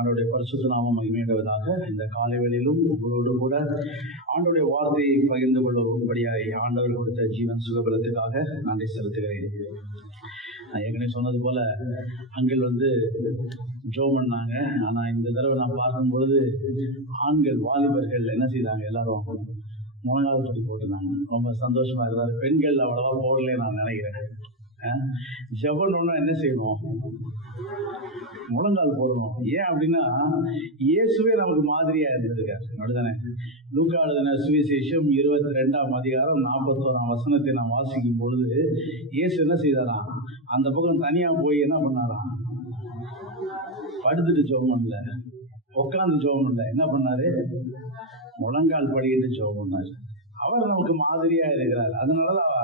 ஆண்டவருடைய பரிசுத்த நாமம் மகிமையுள்ளதாக இந்த காலைவெளியிலும் உங்களோடு கூட ஆண்டவருடைய வார்த்தையை பகிர்ந்து கொள்ளும்படியாய் ஆண்டவர் கொடுத்த ஜீவன் சுகபலத்துக்காக நன்றி செலுத்துகிறேன். நான் ஏற்கனவே சொன்னது போல ஆண்கள் ஜோம் பண்ணாங்க. ஆனா இந்த தடவை நான் பார்க்கும்பொழுது ஆண்கள் வாலிபர்கள் என்ன செய்தாங்க, எல்லாரும் முழங்கால் படி போட்டுருந்தாங்க. ரொம்ப சந்தோஷமா இருந்தாரு. பெண்கள் அவ்வளவா போடல நான் நினைக்கிறேன். ஜெபம்னா என்ன செய்யணும், முழங்கால் போடணும். ஏன் அப்படின்னா இயேசுவே நமக்கு மாதிரியா இருந்திருக்காரு. அப்படிதானே? லூக்கா எழுதின சுவிசேஷம் 22ஆம் அதிகாரம் 41ஆம் வசனத்தை நான் வாசிக்கும் பொழுது இயேசு என்ன செய்தாராம், அந்த பக்கம் தனியா போய் என்ன பண்ணாராம், படுத்துட்டு ஜெபம் பண்ணல, உட்காந்து ஜெபம் பண்ணல, என்ன பண்ணாரு, முழங்கால் படிக்கிட்டு ஜெபம் பண்ணாரு. அவர் நமக்கு மாதிரியா இருக்கிறார். அதனாலதான்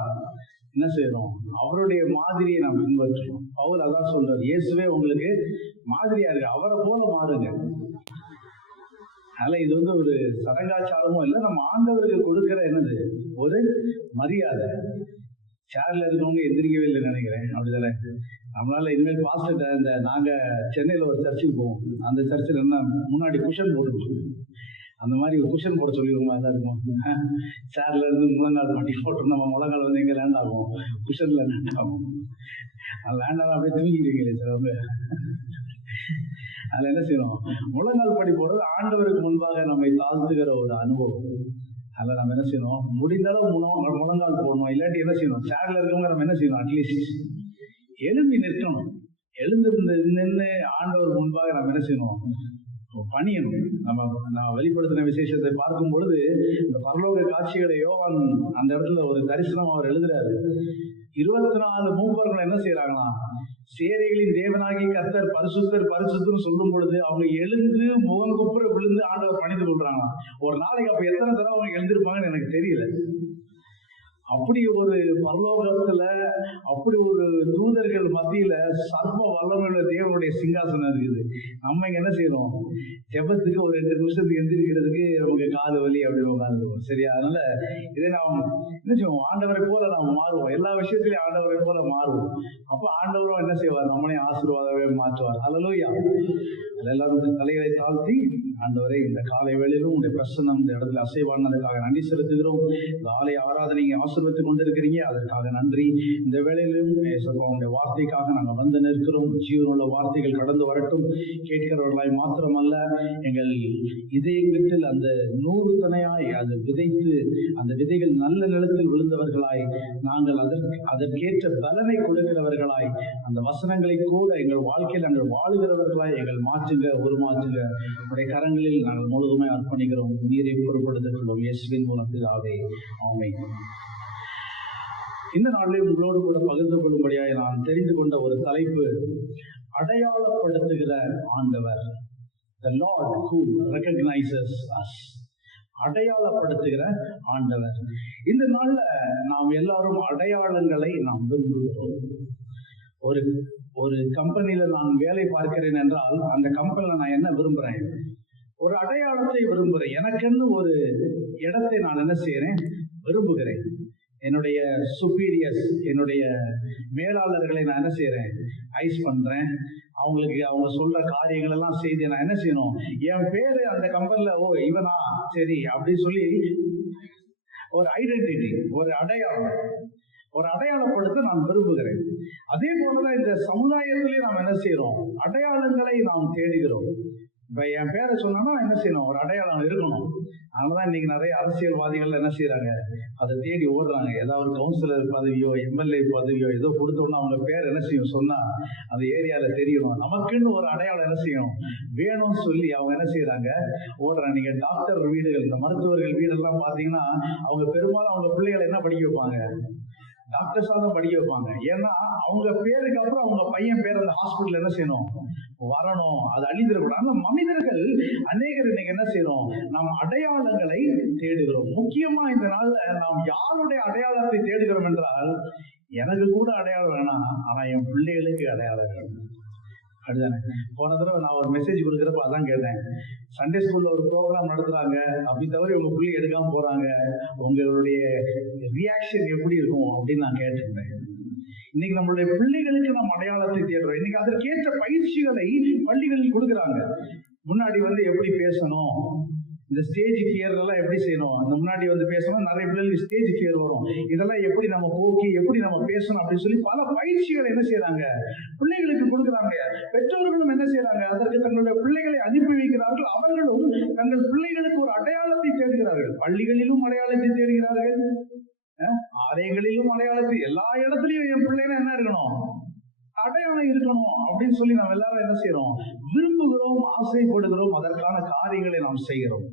என்ன செய்யறோம், அவருடைய மாதிரியை நாம் பின்பற்றணும். பவுல் அதான் சொல்றாரு, இயேசுவே உங்களுக்கு மாதிரியா இருக்கு, அவரை போல மாறுங்க. அதனால இது ஒரு சடங்காச்சாரமும் இல்லை, நம்ம ஆண்டவருக்கு கொடுக்கிற என்னது ஒரு மரியாதை. சேர்ல இருக்கவங்க எந்திரிக்கவே இல்லை நினைக்கிறேன், அப்படிதானே? நம்மளால இனிமேல் பாஸ்டர் இந்த நாங்க சென்னையில ஒரு சர்ச்சுக்கு போவோம், அந்த சர்ச்சில் என்ன முன்னாடி குஷன் போட்டுருக்கோம், அந்த மாதிரி ஒரு குஷன் போட சொல்லிடுவோமா எல்லாருக்கும். சேர்ல இருந்து முழங்கால் மாட்டி போட்டோம், நம்ம முழங்கால் எங்க லேண்ட் ஆகும், குஷன்ல லேண்ட் ஆகும். லேண்ட் ஆகும் அப்படியே தூங்கிடுவீங்களே சிலவங்க. அதுல என்ன செய்யணும், முழங்கால் படி போடுறது ஆண்டவருக்கு முன்பாக நம்மை தாழ்த்துகிற ஒரு அனுபவம். அதில் நம்ம என்ன செய்யணும், முடிந்தாலும் முழங்கால் போடணும். இல்லாட்டி என்ன செய்யணும், சேர்ல இருக்கவங்க நம்ம என்ன செய்யணும், அட்லீஸ்ட் எழும்பி நிற்கணும். நின்று ஆண்டவர் முன்பாக நம்ம என்ன செய்யணும், பணியணும். நான் வெளிப்படுத்தின விசேஷத்தை பார்க்கும் பொழுது இந்த பரலோக காட்சிகளை யோவான் அந்த இடத்துல ஒரு தரிசனம் அவர் எழுதுறாரு. 24 மூப்பர்கள் என்ன செய்யறாங்கன்னா, சேனைகளின் தேவனாகி கர்த்தர் பரிசுத்தர் பரிசுத்தர் சொல்லும் பொழுது அவங்க எழுந்து முகங்குப்புற விழுந்து ஆண்டவர் பணிந்து கொள்றாங்க. ஒரு நாளைக்கு அப்ப எத்தனை தடவை அவங்க எழுந்திருப்பாங்கன்னு எனக்கு தெரியல. அப்படி ஒரு பரலோகத்துல அப்படி ஒரு தூதர்கள் மத்தியில சர்வ வல்லமையுள்ள தேவனுடைய சிங்காசனம் இருக்குது. நம்ம இங்க என்ன செய்யறோம், ஜெபத்துக்கு ஒரு 2 நிமிஷத்துக்கு எந்திரிக்கிறதுக்கு நமக்கு காது வலி அப்படின்னு உட்காந்துருவோம். சரியா? அதனால இதை நாம் என்ன செய்வோம், ஆண்டவரை போல நாம் மாறுவோம். எல்லா விஷயத்திலையும் ஆண்டவரை போல மாறுவோம். அப்ப ஆண்டவரும் என்ன செய்வார், நம்மளையும் ஆசீர்வாதமே மாற்றுவார். அல்லேலூயா. எல்லாரும் தலைகளை தாழ்த்தி, ஆண்டவரே இந்த காலை வேளையிலும் உங்களுடைய பிரசன்னம் இந்த இடத்துல அசைவானதுக்காக நன்றி செலுத்துகிறோம். இந்த ஆலய ஆராதனை ஆசீர்வதித்துக் கொண்டிருக்கிறீங்க, அதற்காக நன்றி. இந்த வேளையிலும் உங்களுடைய வார்த்தைக்காக நாங்கள் வந்து நிற்கிறோம். ஜீவனுள்ள வார்த்தைகள் கடந்து வரட்டும். கேட்கிறவர்களாய் மாத்திரமல்ல, எங்கள் இதயத்தில் அந்த 100 தனையாய் அது விதைத்து அந்த விதைகள் நல்ல நிலத்தில் விழுந்தவர்களாய், நாங்கள் அதற்கேற்ற பலனை கொடுக்கிறவர்களாய், அந்த வசனங்களை கூட எங்கள் வாழ்க்கையில் நாங்கள் வாழுகிறவர்களாய் எங்கள் மாற்றுங்க, உருமாற்றுங்க. உடைய கரங்களில் நாங்கள் முழுதுமே அர்ப்பணிக்கிறோம். நீரை பொருட்படுத்திக் இயேசுவின் மூலம் பிதாவே, ஆமென். இந்த நாளில் உங்களோடு கூட பகிர்ந்து கொள்ளும்படியாக நான் தெரிந்து கொண்ட ஒரு தலைப்பு, அடையாளப்படுத்துகிற ஆண்டவர். The Lord who recognizes us. அடையாளப்படுத்துகிற ஆண்டவர். இந்த நாள்ல நாம் எல்லாரும் அடையாளங்களை நாம் விரும்புகிறோம். ஒரு கம்பெனியில நான் வேலை பார்க்கிறேன் என்றால் அந்த கம்பெனில நான் என்ன விரும்புறேன், ஒரு அடையாளத்தை விரும்புகிறேன். எனக்குன்னு ஒரு இடத்தை நான் என்ன செய்யறேன், விரும்புகிறேன். என்னுடைய சுப்பீரியர்ஸ், என்னுடைய மேலாளர்களை நான் என்ன செய்யறேன், ஐஸ் பண்றேன். அவங்களுக்கு அவங்க சொல்ற காரியங்கள் எல்லாம் செய்து நான் என்ன செய்யணும், என் பேரு அந்த கம்பெனில ஓ இவனா சரி அப்படின்னு சொல்லி ஒரு ஐடென்டிட்டி, ஒரு அடையாளப்படுத்த நான் விரும்புகிறேன். அதே போலதான் இந்த சமுதாயத்திலே நாம் என்ன செய்யறோம், அடையாளங்களை நாம் தேடுகிறோம். இப்ப என் பேரை சொன்னா என்ன செய்யணும், ஒரு அடையாளம் இருக்கணும். அதனாலதான் இன்னைக்கு நிறைய அரசியல்வாதிகள் என்ன செய்யறாங்க, அதை தேடி ஓடுறாங்க. ஏதாவது கவுன்சிலர் பதவியோ எம்எல்ஏ பதவியோ ஏதோ கொடுத்தோம்னா அவங்க பேர் என்ன செய்யும் சொன்னா அந்த ஏரியால தெரியணும். நமக்குன்னு ஒரு அடையாளம் என்ன செய்யணும் வேணும்னு சொல்லி அவங்க என்ன செய்யறாங்க, ஓடுறாங்க. நீங்க டாக்டர் வீடுகள், இந்த மருத்துவர்கள் வீடெல்லாம் பாத்தீங்கன்னா அவங்க பெரும்பாலும் அவங்க பிள்ளைகளை என்ன படிக்க வைப்பாங்க, டாக்டர்ஸா தான் படிக்க வைப்பாங்க. ஏன்னா அவங்க பேருக்கு அப்புறம் அவங்க பையன் பேர் அந்த ஹாஸ்பிட்டல் என்ன செய்யணும் வரணும், அது அழிந்துடக்கூடாது. மனிதர்கள் அநேகர் இன்னைக்கு என்ன செய்யறோம், நாம் அடையாளங்களை தேடுகிறோம். முக்கியமா இந்த நாள்ல நாம் யாருடைய அடையாளத்தை தேடுகிறோம் என்றால், எனக்கு கூட அடையாளம் வேணாம், ஆனா என் பிள்ளைகளுக்கு அடையாளம் வேணும். அப்படிதானே? போன தடவை நான் ஒரு மெசேஜ் கொடுக்குறப்ப அதான் கேட்டேன், சண்டே ஸ்கூல்ல ஒரு ப்ரோக்ராம் நடத்துறாங்க, அப்படி தவிர உங்க பிள்ளை எடுக்காம போறாங்க, உங்களுடைய ரியாக்ஷன் எப்படி இருக்கும் அப்படின்னு நான் கேட்டிருந்தேன். இன்னைக்கு நம்மளுடைய பிள்ளைகளுக்கு நம்ம அடையாளத்தை தேடுறோம். இன்னைக்கு அதற்கேற்ற பயிற்சிகளை பள்ளிகளில் கொடுக்குறாங்க. முன்னாடி வந்து எப்படி பேசணும், இந்த ஸ்டேஜ் ஃபியர் எல்லாம் எப்படி செய்யணும், அந்த முன்னாடி வந்து பேசணும். நிறைய பிள்ளைகளுக்கு ஸ்டேஜ் ஃபியர் வரும். இதெல்லாம் எப்படி நம்ம போக்கி எப்படி நம்ம பேசணும் அப்படின்னு சொல்லி பல பயிற்சிகள் என்ன செய்யறாங்க, பிள்ளைகளுக்கு கொடுக்குறாங்க. பெற்றோர்களும் என்ன செய்யறாங்க, அதற்கு தங்களுடைய பிள்ளைகளை அனுப்பி வைக்கிறார்கள். அவர்களும் தங்கள் பிள்ளைகளுக்கு ஒரு அடையாளத்தை தேடுகிறார்கள். பள்ளிகளிலும் அடையாளத்தை தேடுகிறார்கள், ஆலயங்களிலும் அடையாளத்தை, எல்லா இடத்துலயும் என் பிள்ளைங்க என்ன இருக்கணும், அடையாளம் இருக்கணும் அப்படின்னு சொல்லி நாம் எல்லாரும் என்ன செய்யறோம், விரும்புகிறோம், ஆசைப்படுகிறோம், அதற்கான காரியங்களை நாம் செய்கிறோம்.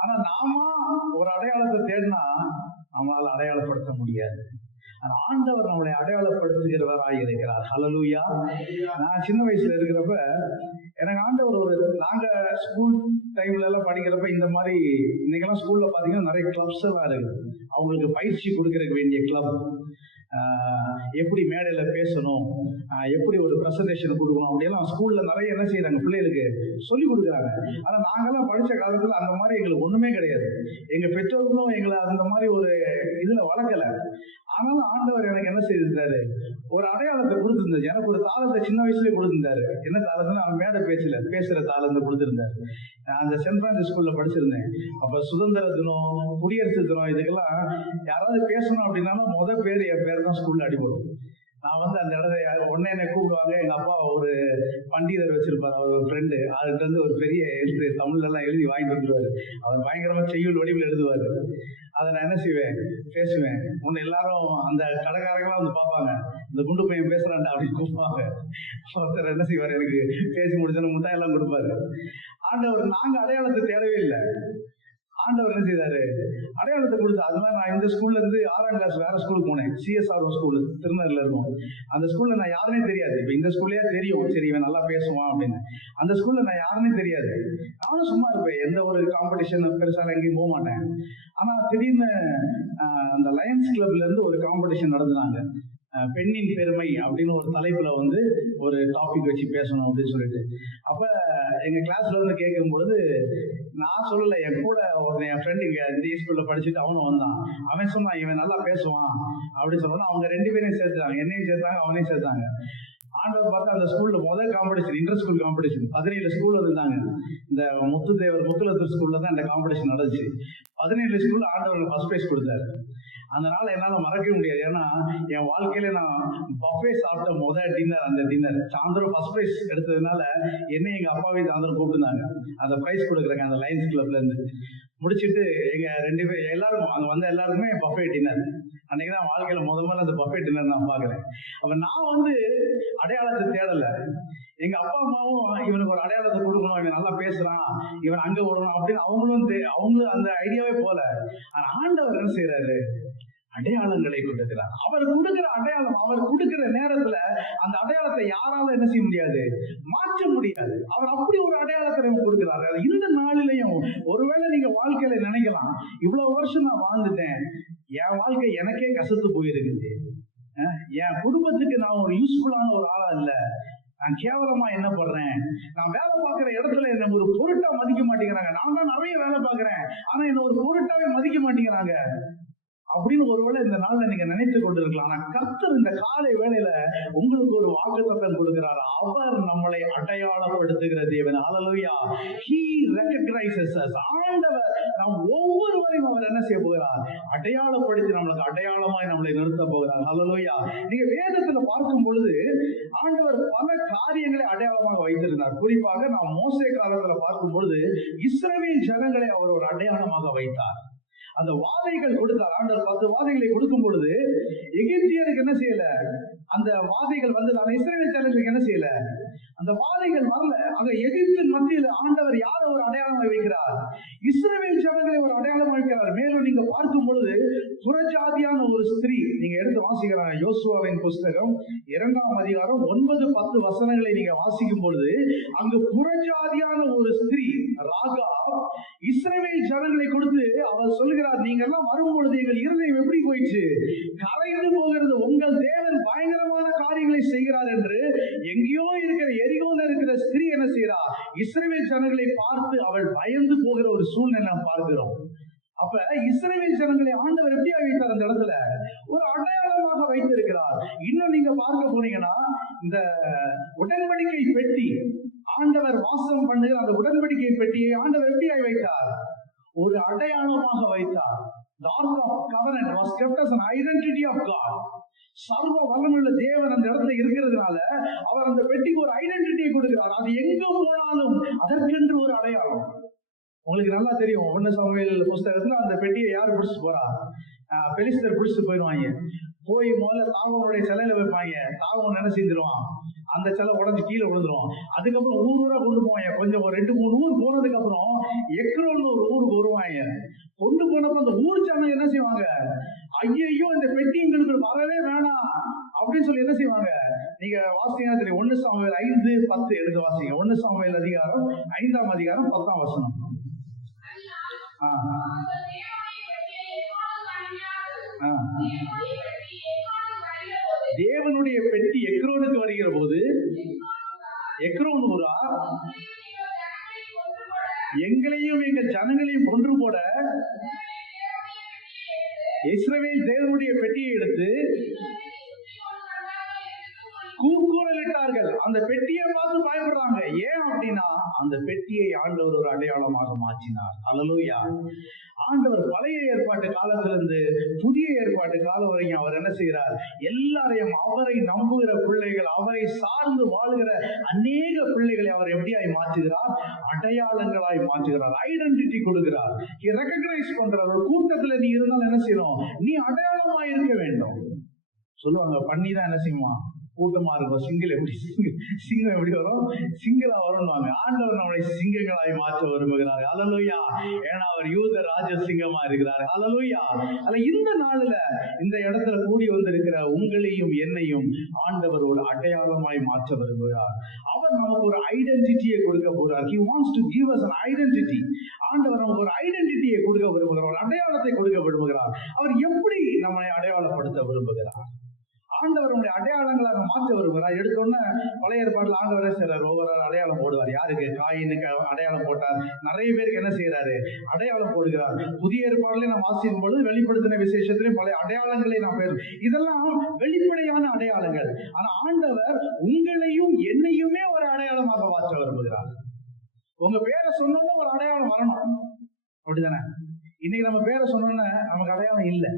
ஆனா நாம ஒரு அடையாளத்தை தேடினா நம்மளால அடையாளப்படுத்த முடியாது. ஆண்டவர் நம்மளை அடையாளப்படுத்துகிறவராய் இருக்கிறார். ஹல்லேலூயா. நான் சின்ன வயசுல இருக்கிறப்ப எனக்கு ஆண்டவர் நாங்க ஸ்கூல் டைம்ல எல்லாம் படிக்கிறப்ப இந்த மாதிரி, இன்னைக்கெல்லாம் ஸ்கூல்ல பாத்தீங்கன்னா நிறைய கிளப்ஸ் எல்லாம் இருக்குது. அவங்களுக்கு பயிற்சி கொடுக்கறதுக்கு வேண்டிய கிளப், எப்படி மேடையில பேசணும், எப்படி ஒரு பிரசன்டேஷன் கொடுக்கணும் அப்படியெல்லாம் ஸ்கூல்ல நிறைய என்ன செய்யறாங்க, பிள்ளைகளுக்கு சொல்லி கொடுக்குறாங்க. ஆனா நாங்கெல்லாம் படிச்ச காலத்துல அந்த மாதிரி எங்களுக்கு ஒண்ணுமே கிடையாது. எங்க பெற்றோர்களும் எங்களை அந்த மாதிரி ஒரு இதுல வளர்க்கல. ஆனாலும் ஆண்டவர் எனக்கு என்ன செய்திருந்தாரு, ஒரு அடையாளத்தை கொடுத்திருந்தாரு. எனக்கு ஒரு தாளத்தை சின்ன வயசுலயே கொடுத்திருந்தாரு. என்ன தாளத்துன்னு அவன் மேடை பேசுற தாளத்தை கொடுத்திருந்தாரு. நான் அந்த சென்ட் பிரான்சிஸ் ஸ்கூல்ல படிச்சிருந்தேன். அப்ப சுதந்திர தினம், குடியரசு தினம், இதுக்கெல்லாம் யாராவது பேசணும் அப்படின்னாலும் பேர் என் பேர் தான் ஸ்கூல்ல அடிபடும். நான் வந்து அந்த இடத்துல உடனே என்னை கூப்பிடுவாங்க. எங்க அப்பா ஒரு பண்டிதர் வச்சிருப்பாரு, அவர் ஃப்ரெண்டு, அதுகிட்ட இருந்து ஒரு பெரிய எழுத்து தமிழ்ல எல்லாம் எழுதி வாங்கிட்டு வந்துருவாரு. அவர் பயங்கரமா செய்யுள் வடிவில் எழுதுவாரு. அதை நான் என்ன செய்வேன், பேசுவேன். உன்னை எல்லாரும் அந்த கடைக்காரங்களாம் வந்து பார்ப்பாங்க, இந்த குண்டு பையன் பேசுறான்டா அப்படின்னு கூப்பிடுவாங்க. ஒருத்தர் என்ன செய்வார், எனக்கு பேசி முடிச்சோன்னு முட்டாய் எல்லாம் கொடுப்பாரு. ஆண்டவர் நாங்க அடையாளத்தை தேடவே இல்லை. ஆண்டவர் என்ன செய்தாரு, அடையாளத்தை கொடுத்து. அதனால நான் இந்த ஸ்கூல்ல இருந்து 6ஆம் கிளாஸ் வேற ஸ்கூலுக்கு போனேன். CSR ஸ்கூல் திருநெல்வேலியில இருக்கும். அந்த ஸ்கூல்ல நான் யாருன்னே தெரியாது. இப்ப இந்த ஸ்கூல்லயே தெரியும், சரி இவன் நல்லா பேசுவான் அப்படின்னு. அந்த ஸ்கூல்ல நான் யாருன்னே தெரியாது. நானும் சும்மா இருப்பேன், எந்த ஒரு காம்படிஷன் பெருசாக எங்கேயும் போக மாட்டேன். ஆனா திடீர்னு அந்த லயன்ஸ் கிளப்ல இருந்து ஒரு காம்படிஷன் நடந்துனாங்க. பெண்ணின் பெருமை அப்படின்னு ஒரு தலைப்புல வந்து ஒரு டாபிக் வச்சு பேசணும் அப்படின்னு சொல்லிட்டு. அப்ப எங்க கிளாஸ்ல வந்து கேட்கும் பொழுது நான் சொல்லல, என் கூட என் ஃப்ரெண்டு இந்த ஸ்கூல்ல படிச்சுட்டு அவனும் வந்தான். அவன் சொன்னான் இவன் நல்லா பேசுவான் அப்படின்னு சொன்னா அவங்க 2 பேரையும் சேர்த்துட்டாங்க, என்னையும் சேர்த்தாங்க, அவனையும் சேர்த்தாங்க. ஆண்டவர் பார்த்தா அந்த ஸ்கூல்ல முதல் காம்படிஷன், இன்டர் ஸ்கூல் காம்படிஷன், 17 ஸ்கூல்ல இருந்தாங்க. இந்த முத்துலத்தூர் ஸ்கூல்ல தான் இந்த காம்படிஷன் நடந்துச்சு. 17 ஸ்கூல்ல ஆண்டவர் ஃபர்ஸ்ட் பிரைஸ் கொடுத்தாரு. அந்த நாள் என்னால மறக்கவே முடியாது. ஏன்னா என் வாழ்க்கையில நான் பஃபே சாப்பிட்ட முதல் டின்னர், அந்த டின்னர் சாயந்தரம் ஃபர்ஸ்ட் பிரைஸ் எடுத்ததுனால என்ன எங்க அப்பாவையும் சாயந்தரம் கூப்பிட்டுருந்தாங்க அந்த பிரைஸ் கொடுக்குறாங்க அந்த லயன்ஸ் கிளப்ல இருந்து. முடிச்சுட்டு எங்க 2 பேர் எல்லாருக்கும் அங்க வந்த எல்லாருக்குமே பஃபே டின்னர். அன்னைக்குதான் வாழ்க்கையில முதல்ல அந்த பஃபே டின்னர் நான் பாக்குறேன். அப்ப நான் வந்து அடையாளத்தை தேடல. எங்க அப்பா அம்மாவும் இவனுக்கு ஒரு அடையாளத்தை கொடுக்கணும், இவன் நல்லா பேசுறான், இவன் அங்க வரணும் அப்படின்னு அவங்களும் அந்த ஐடியாவே போல. ஆனா ஆண்டவர் என்ன செய்யறாரு, அடையாளங்களை கொடுக்கிறார். அவர் கொடுக்கிற அடையாளம், அவர் கொடுக்கிற நேரத்துல அந்த அடையாளத்தை யாரால என்ன செய்ய முடியாது, மாற்ற முடியாது. அவர் அப்படி ஒரு அடையாளத்தை நமக்கு கொடுக்கிறார். இந்த நாளிலையும் ஒருவேளை நீங்க வாழ்க்கையில நினைக்கலாம், இவ்வளவு வருஷம் நான் வாழ்ந்துட்டேன், என் வாழ்க்கை எனக்கே கசத்து போயிருக்குது, என் குடும்பத்துக்கு நான் ஒரு யூஸ்ஃபுல்லான ஒரு ஆளா இல்ல, நான் கேவலமா என்ன பண்றேன், நான் வேலை பார்க்கிற இடத்துல என்ன ஒரு பொருட்டா மதிக்க மாட்டேங்கிறாங்க, நான் தான் நிறைய வேலை பார்க்கிறேன் ஆனா என்ன ஒரு பொருட்டாவே மதிக்க மாட்டேங்கிறாங்க அப்படின்னு ஒருவேளை இந்த நாள்ல நீங்க நினைத்து கொண்டிருக்கலாம். ஆனா கர்த்தர் இந்த காலை வேளையில உங்களுக்கு ஒரு வாக்குத்தத்தம் கொடுக்கிறார். அவர் நம்மளை அடையாளப்படுத்துகிற தேவன். ஹல்லேலூயா. He recognizes us. ஆண்டவர் நாம் ஒவ்வொருவரையும் அவர் என்ன செய்ய போகிறார், அடையாளப்படுத்தி நம்மளுக்கு அடையாளமாய் நம்மளை நிறுத்த போகிறார். ஹல்லேலூயா. நீங்க வேதத்துல பார்க்கும் பொழுது ஆண்டவர் பல காரியங்களை அடையாளமாக வைத்திருந்தார். குறிப்பாக நாம் மோசே காலத்துல பார்க்கும் பொழுது இஸ்ரவேல் ஜனங்களை அவர் ஒரு அடையாளமாக வைத்தார். அந்த வாதைகள் கொடுத்தார். ஆண்டவர் 10 வாதைகளை கொடுக்கும் பொழுது எகிப்தியருக்கு என்ன செய்யல, அந்த வாதைகள் வந்து இஸ்ரவேல் ஜனங்களுக்கு என்ன செய்யல, அந்த வாதைகள் வரல. அங்க எகிப்தின் மத்தியில் ஆண்டவர் யார ஒரு அடையாளமாக வைக்கிறார், இஸ்ரவேல் ஜனங்களை ஒரு அடையாளமாக வைக்கிறார். மேலும் நீங்க பார்க்கும் பொழுது புறஜாதியான ஒரு ஸ்திரீ, நீங்க எடுத்து வாசிக்கிறாங்க யோசுவாவின் புஸ்தகம் 2ஆம் அதிகாரம் 9-10 வசனங்களை நீங்க வாசிக்கும் பொழுது அங்கு புறஜாதியான ஒரு ஸ்திரீ ராகா இஸ்ரவேல் ஜனங்களை கொடுத்து அவர் சொல்லுகிறார், நீங்க எல்லாம் வரும்பொழுது எங்கள் இருதயம் எப்படி போயிடுச்சு, கரைந்து போகிறது, உங்கள் தேவன் பயங்கரமான காரியங்களை செய்கிறார் என்று. எங்கேயோ இருக்கிற எரிகோல இருக்கிற ஸ்திரீ என்ன செய்யறார், இஸ்ரவேல் ஜனங்களை பார்த்து அவள் பயந்து போகிற ஒரு சூழ்நிலை நாம் பார்க்கிறோம். அப்ப இஸ்ரவேல் ஜனங்களை ஆண்டவர் எப்படி வைத்தார், அந்த இடத்துல ஒரு அடையாளமாக வைத்திருக்கிறார். இன்னும் நீங்க பார்க்க போனீங்கன்னா இந்த உடன்படிக்கை பெட்டி, ஆண்டவர் வாசம் பண்ணுகிற அந்த உடன்படிக்கை omnipotent was kept as an identity of God. சர்வ வல்லமையுள்ள தேவன் அந்த இடத்துல இருக்கிறதுனால அவர் அந்த பெட்டிக்கு ஒரு ஐடென்டிட்டியை கொடுக்கிறார். அது எங்க போனாலும் அதற்கென்று ஒரு அடையாளம். உங்களுக்கு நல்லா தெரியும், 1 சாமுவேல் புஸ்தகத்துல அந்த பெட்டியை யாரு பிடிச்சிட்டு போறா? பெலிஸ்தர் பிடிச்சிட்டு போயிடுவாங்க. போய் முதல்ல தாவனுடைய சிலையில வைப்பாங்க. தாவன் என்ன செஞ்சிருவான்? அந்த சிலை உடஞ்சு கீழே விழுந்துரும். அதுக்கப்புறம் ஊர் ஊரா கொண்டு போவாங்க. கொஞ்சம் ஒரு 2-3 ஊர் போனதுக்கு அப்புறம் எக்ரோன்னு ஒரு ஊருக்கு வருவாங்க. கொண்டு போனப்ப அந்த ஊர் ஜனம் என்ன செய்வாங்க? ஐயோ இந்த பெட்டி எங்களுக்கு வரவே வேணாம் அப்படின்னு சொல்லி என்ன செய்வாங்க? நீங்க வாசிங்கன்னா தெரியும். 1 சாமுவேல் 5:10 எடுத்து வாசிங்க. 1 சாமுவேல் அதிகாரம் 5ஆம் அதிகாரம் 10ஆம் வசனம். தேவனுடைய பெட்டி எக்ரோனுக்கு வருகிற போது, எக்ரோன் ஊரா எங்களையும் எங்கள் ஜனங்களையும் கொன்று போட இஸ்ரவேல் தேவனுடைய பெட்டியை எடுத்து கூக்குரலிட்டார்கள். அந்த பெட்டியை பார்த்து பயப்படுறாங்க. ஏன் அப்படின்னா அந்த பெட்டியை ஆண்டவர் ஒரு அடையாளமாக மாற்றினார். அல்லேலூயா. ஆண்டவர் பழைய ஏற்பாட்டு காலத்திலிருந்து புதிய ஏற்பாட்டு காலம் வரைக்கும் அவர் என்ன செய்கிறார்? எல்லாரையும் அவரை நம்புகிற பிள்ளைகள், அவரை சார்ந்து வாழ்கிற அநேக பிள்ளைகளை அவர் எப்படியாய் மாற்றுகிறார்? அடையாளங்களாய் மாற்றுகிறார். ஐடென்டிட்டி கொடுக்கிறார். ரெகக்னைஸ் பண்றார். ஒரு கூட்டத்துல நீ இருந்தாலும் என்ன செய்யணும்? நீ அடையாளமாய் இருக்க வேண்டும். சொல்லுவாங்க, பண்ணிதான் என்ன செய்யுமா? கூட்டமா இருக்கும். சிங்கிள் எப்படி சிங்கம் எப்படி வரும்? சிங்களா வரும்வாங்க. ஆண்டவர் நம்மளை சிங்கங்களாய் மாற்ற விரும்புகிறார். அல்லேலூயா. ஏன்னா அவர் யூத ராஜ சிங்கமா இருக்கிறார். அல்லேலூயா. அல்ல, இந்த நாள்ல இந்த இடத்துல கூடி வந்திருக்கிற உங்களையும் என்னையும் ஆண்டவர் ஒரு அடையாளமாய் மாற்ற விரும்புகிறார். அவர் நமக்கு ஒரு ஐடென்டிட்டியை கொடுக்க போகிறார். He wants to give us an identity. ஆண்டவர் நமக்கு ஒரு ஐடென்டிட்டியை கொடுக்க விரும்புகிறார். ஒரு அடையாளத்தை கொடுக்க விரும்புகிறார். அவர் எப்படி நம்மை அடையாளப்படுத்த விரும்புகிறார்? ஆண்டவர் நம்முடைய அடையாளங்களாக மாற்ற வருகிறார். எடுத்தோன்னே பழைய ஏற்பாடுல ஆண்டவரே சிலர் ஒவ்வொரு அடையாளம் போடுவார். யாருக்கு? காயினுக்கு அடையாளம் போட்டார். நிறைய பேருக்கு என்ன செய்யறாரு? அடையாளம் போடுகிறார். புதிய ஏற்பாடுல நாம் வாசிக்கும் பொழுது வெளிப்படுத்தின விசேஷத்திலும் பழைய அடையாளங்களை நாம் பேரும். இதெல்லாம் வெளிப்படையான அடையாளங்கள். ஆனா ஆண்டவர் உங்களையும் என்னையுமே ஒரு அடையாளமாக மாற்ற விரும்புகிறார். உங்க பேரை சொன்னோன்னு ஒரு அடையாளம் வரணும். அப்படிதானே? இன்னைக்கு நம்ம பேரை சொன்னோன்னு நமக்கு அடையாளம் இல்லை.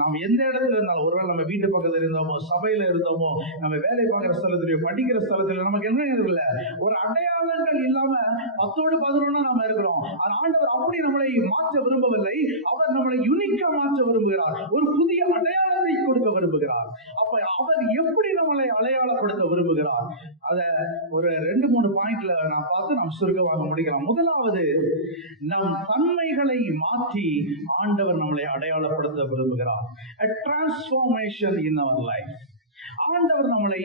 நாம் எந்த இடத்துல இருந்தாலும், ஒருவேளை நம்ம வீட்டு பக்கத்துல இருந்தோமோ, சபையில இருந்தோமோ, நம்ம வேலை பார்க்கிற ஸ்தலத்திலயோ, படிக்கிற ஸ்தலத்திலயோ, நமக்கு என்ன இருக்குல்ல? ஒரு அடையாளங்கள் இல்லாம 10ஓடு 11 நாம இருக்கிறோம். ஆனா ஆண்டவர் அப்படி நம்மளை மாற்ற விரும்பவில்லை. அவர் நம்மளை யூனிக்கா மாற்ற விரும்புகிறார். ஒரு புதிய அடையாளத்தை கொடுக்க விரும்புகிறார். அப்ப அவர் எப்படி நம்மளை அடையாளப்படுத்த விரும்புகிறார்? அத ஒரு 2-3 பாயிண்ட்ல நான் பார்த்து நாம் சுருக்கமாக முடிக்கலாம். முதலாவது, நம் தன்மைகளை மாற்றி ஆண்டவர் நம்மளை அடையாளப்படுத்த விரும்புகிறார். A transformation in our life. ஆண்டவர் நம்மளை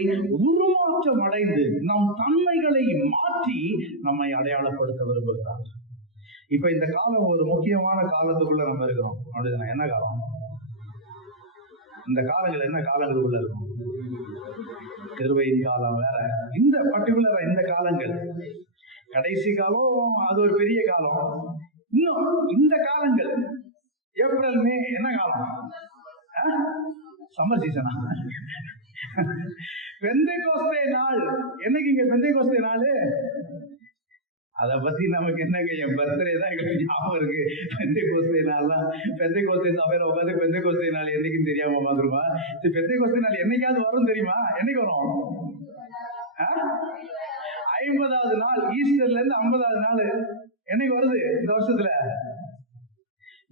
உருமாற்றம் அடைந்து நம் தன்மைகளை மாற்றி நம்மை அடையாளப்படுத்த விரும்புகிறார். இப்ப இந்த காலம் ஒரு முக்கியமான காலத்துக்குள்ள நம்ம இருக்கிறோம். அப்படிதான். என்ன காலம்? இந்த காலங்கள் என்ன காலங்களுக்குள்ள இருக்கும்? கிருபையின் காலம் வேற. இந்த பர்டிகுலரா இந்த காலங்கள், கடைசி காலம் அது ஒரு பெரிய காலம். இன்னும் இந்த காலங்கள், ஏப்ரல் மே என்ன காலம்? சம்மர் சீசனா? பெந்தைக்கோஸ்தே நாள். என்னைக்கு இங்க பெந்தைக்கோஸ்தே நாள்? அதை பத்தி நமக்கு என்னங்க, என் பர்த்டே தான் எங்களுக்கு ஞாபகம் இருக்கு. பெந்தைக்கோஸ்தே நாள்லாம் பெந்தைக்கோஸ்தே சபையில உட்காந்து பெந்தைக்கோஸ்தே நாள் என்னைக்குன்னு தெரியாம வந்துருமா? பெந்தைக்கோஸ்தே நாள் என்னைக்காவது வரும் தெரியுமா? என்னைக்கு வரும்? 50வது நாள். ஈஸ்டர்ல இருந்து 50வது நாள் என்னைக்கு வருது இந்த வருஷத்துல?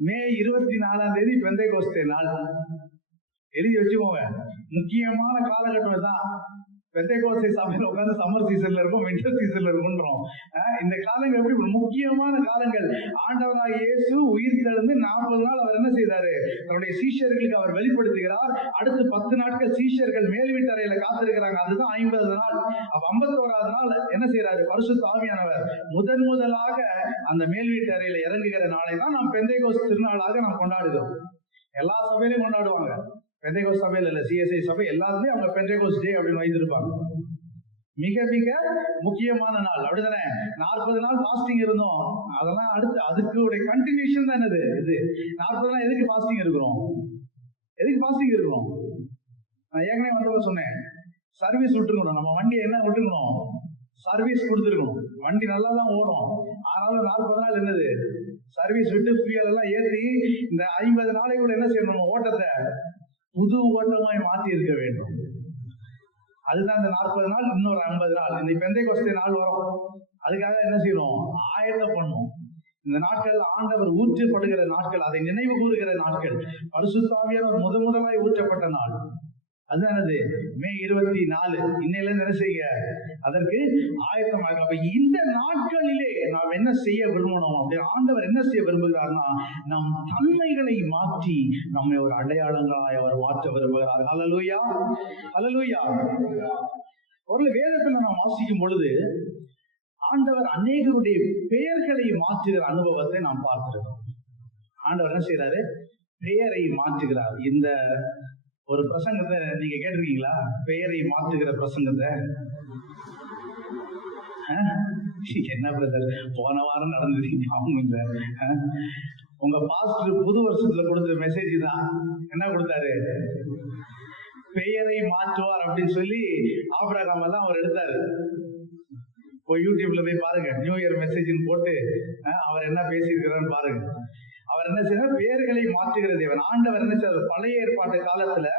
மே 24ஆம் தேதி பெந்தைக்கோஸ்தே நாள். எழுதி வச்சுக்கோங்க. முக்கியமான காலகட்டம் தான். பெந்தைக்கோஸ்தே சபையில உட்காந்து சம்மர் சீசன்ல இருக்கும், வின்டர் சீசன்ல இருக்கும்ன்றோம். இந்த காலங்கள் எப்படி முக்கியமான காலங்கள். ஆண்டவராக இயேசு உயிர் தெழுந்து 40 நாள் அவர் என்ன செய்தாரு? தன்னுடைய சீஷர்களுக்கு அவர் வெளிப்படுத்துகிறார். அடுத்து 10 நாட்கள் சீஷர்கள் மேல் வீட்டறையில காத்திருக்கிறாங்க. அதுதான் 50வது நாள். அப்ப 51வது நாள் என்ன செய்யறாரு? பரிசுத்த ஆவியானவர் முதலாக அந்த மேல் வீட்டறையில இறங்குகிற நாளை தான் நாம் பெந்தைக்கோஸ்து திருநாளாக நாம் கொண்டாடுகிறோம். எல்லா சபையிலையும் கொண்டாடுவாங்க. பெந்தைக்கோஸ்து சபையில இல்ல, சிஎஸ்ஐ சபை எல்லாருமே அவங்க பெந்தைக்கோஸ்து டே அப்படின்னு வைத்திருப்பாங்க. மிக மிக முக்கியமான நாள். அப்படிதானே? 40 நாள் பாஸ்டிங் இருந்தோம். அதெல்லாம் அடுத்து அதுக்கு கண்டினியூஷன் தான். என்னது இது? 40 நாள் எதுக்கு பாஸ்டிங் இருக்கிறோம்? எதுக்கு பாஸ்டிங் இருக்கிறோம்? நான் ஏற்கனவே வந்தப்ப சொன்னேன், சர்வீஸ் விட்டுருக்கணும். நம்ம வண்டி என்ன விட்டுருக்கணும்? சர்வீஸ் கொடுத்துருக்கணும். வண்டி நல்லா தான் ஓடும். ஆனாலும் 40 நாள் என்னது? சர்வீஸ் விட்டு ஃபியூயல் எல்லாம் ஏற்றி இந்த 50 நாளைக்குள்ள என்ன செய்யணும்? நம்ம ஓட்டத்தை புது ஓட்டமாய் மாற்றி இருக்க வேண்டும். அதுதான் இந்த 40 நாள், இன்னொரு 50 நாள், இந்த பெந்தைக்கோஸ்தே நாள் வரும். அதுக்காக என்ன செய்யணும்? ஆயத்தம் பண்ணும். இந்த நாட்கள் ஆண்டவர் ஊற்றப்படுகிற நாட்கள், அதை நினைவு கூறுகிற நாட்கள். பரிசுத்த ஆவியானவர் முதலாய் ஊற்றப்பட்ட நாள். அதுதானது மே 24. இன்னையில என்ன செய்ய அதற்கு ஆயத்தமாக. அப்ப இந்த நாட்களிலே நாம் என்ன செய்ய விரும்பணும்? அப்படி ஆண்டவர் என்ன செய்ய விரும்புகிறார்னா, நம் தன்மைகளை மாற்றி நம்மை ஒரு அடையாளங்களாய் அவர் மாற்ற விரும்புகிறார். ஹல்லேலூயா, ஹல்லேலூயா. ஒரு வேதத்துல நாம் வாசிக்கும் பொழுது ஆண்டவர் அநேகருடைய பெயர்களை மாற்றுகிற அனுபவத்தை நாம் பார்த்திருக்கோம். ஆண்டவர் என்ன செய்யறாரு? பெயரை மாற்றுகிறார். இந்த ஒரு பிரசங்கத்தை நீங்க கேட்டிருக்கீங்களா? பெயரை மாற்றுகிற பிரசங்கத்தை. என்ன பிரதர், போன வாரம் நடந்தது அவங்க உங்க பாஸ்டர் புது வருஷத்துல கொடுத்த மெசேஜ் தான். என்ன கொடுத்தாரு? பெயரை மாற்றுவார் அப்படின்னு சொல்லி ஆபிரகாம் தான் அவர் எடுத்தாரு. இப்போ யூடியூப்ல போய் பாருங்க, நியூ இயர் மெசேஜ் போட்டு அவர் என்ன பேசியிருக்கிறான்னு பாருங்க. அவர் என்ன செய்தார்? பெயர்களை மாற்றுகிற தேவன். ஆண்டவர் என்ன செய்தார்? பழைய ஏற்பாட்டு காலத்துல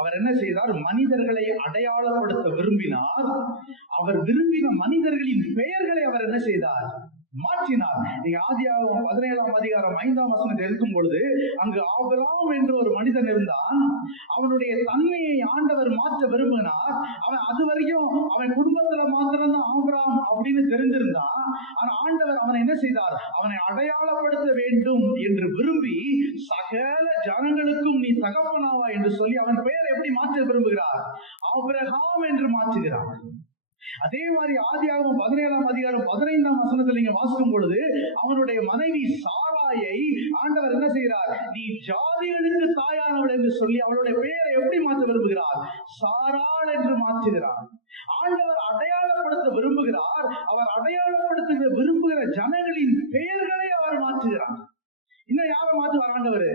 அவர் என்ன செய்தார்? மனிதர்களை அடையாளப்படுத்த விரும்பினார். அவர் விரும்பின மனிதர்களின் பெயர்களை அவர் என்ன செய்தார்? மாற்றினார். நீங்க ஆதியாகமம் 17ஆம் அதிகாரம் 5ஆம் வசனத்தில் இருக்கும் பொழுது அங்கு ஆபிரகாம் என்று ஒரு மனிதன் இருந்தான். அவனுடைய தன்மையை ஆண்டவர் மாற்ற விரும்பினார். அவன் அது வரைக்கும் அவன் குடும்பத்துல மாத்திரம்தான் ஆபிரகாம் அப்படின்னு தெரிந்திருந்தான். ஆனா ஆண்டவர் அவனை என்ன செய்தார்? அவனை அடையாளப்படுத்த வேண்டும் என்று விரும்பி சகல ஜனங்களுக்கும் நீ தகப்பனாவா என்று சொல்லி அவன் பெயரை எப்படி மாற்ற விரும்புகிறார்? ஆபிரகாம் என்று மாற்றுகிறார். அதே மாதிரி ஆதியாகமம் 17ஆம் அதிகாரம் 15ஆம் வசனத்தில் நீங்க வாசிக்கும் பொழுது அவனுடைய மனைவி சாராயை ஆண்டவர் என்ன செய்கிறார்? நீ ஜாதிகளுக்கு தாயானவள் என்று சொல்லி அவளுடைய பெயரை எப்படி மாற்ற விரும்புகிறார்? சாராள் என்று மாற்றுகிறார். ஆண்டவர் அடையாளப்படுத்த விரும்புகிறார். அவர் அடையாளப்படுத்த விரும்புகிற ஜனங்களின் பெயர்களை அவர் மாற்றுகிறார். இன்னும் யாரை மாற்றுவார்? ஆண்டவர்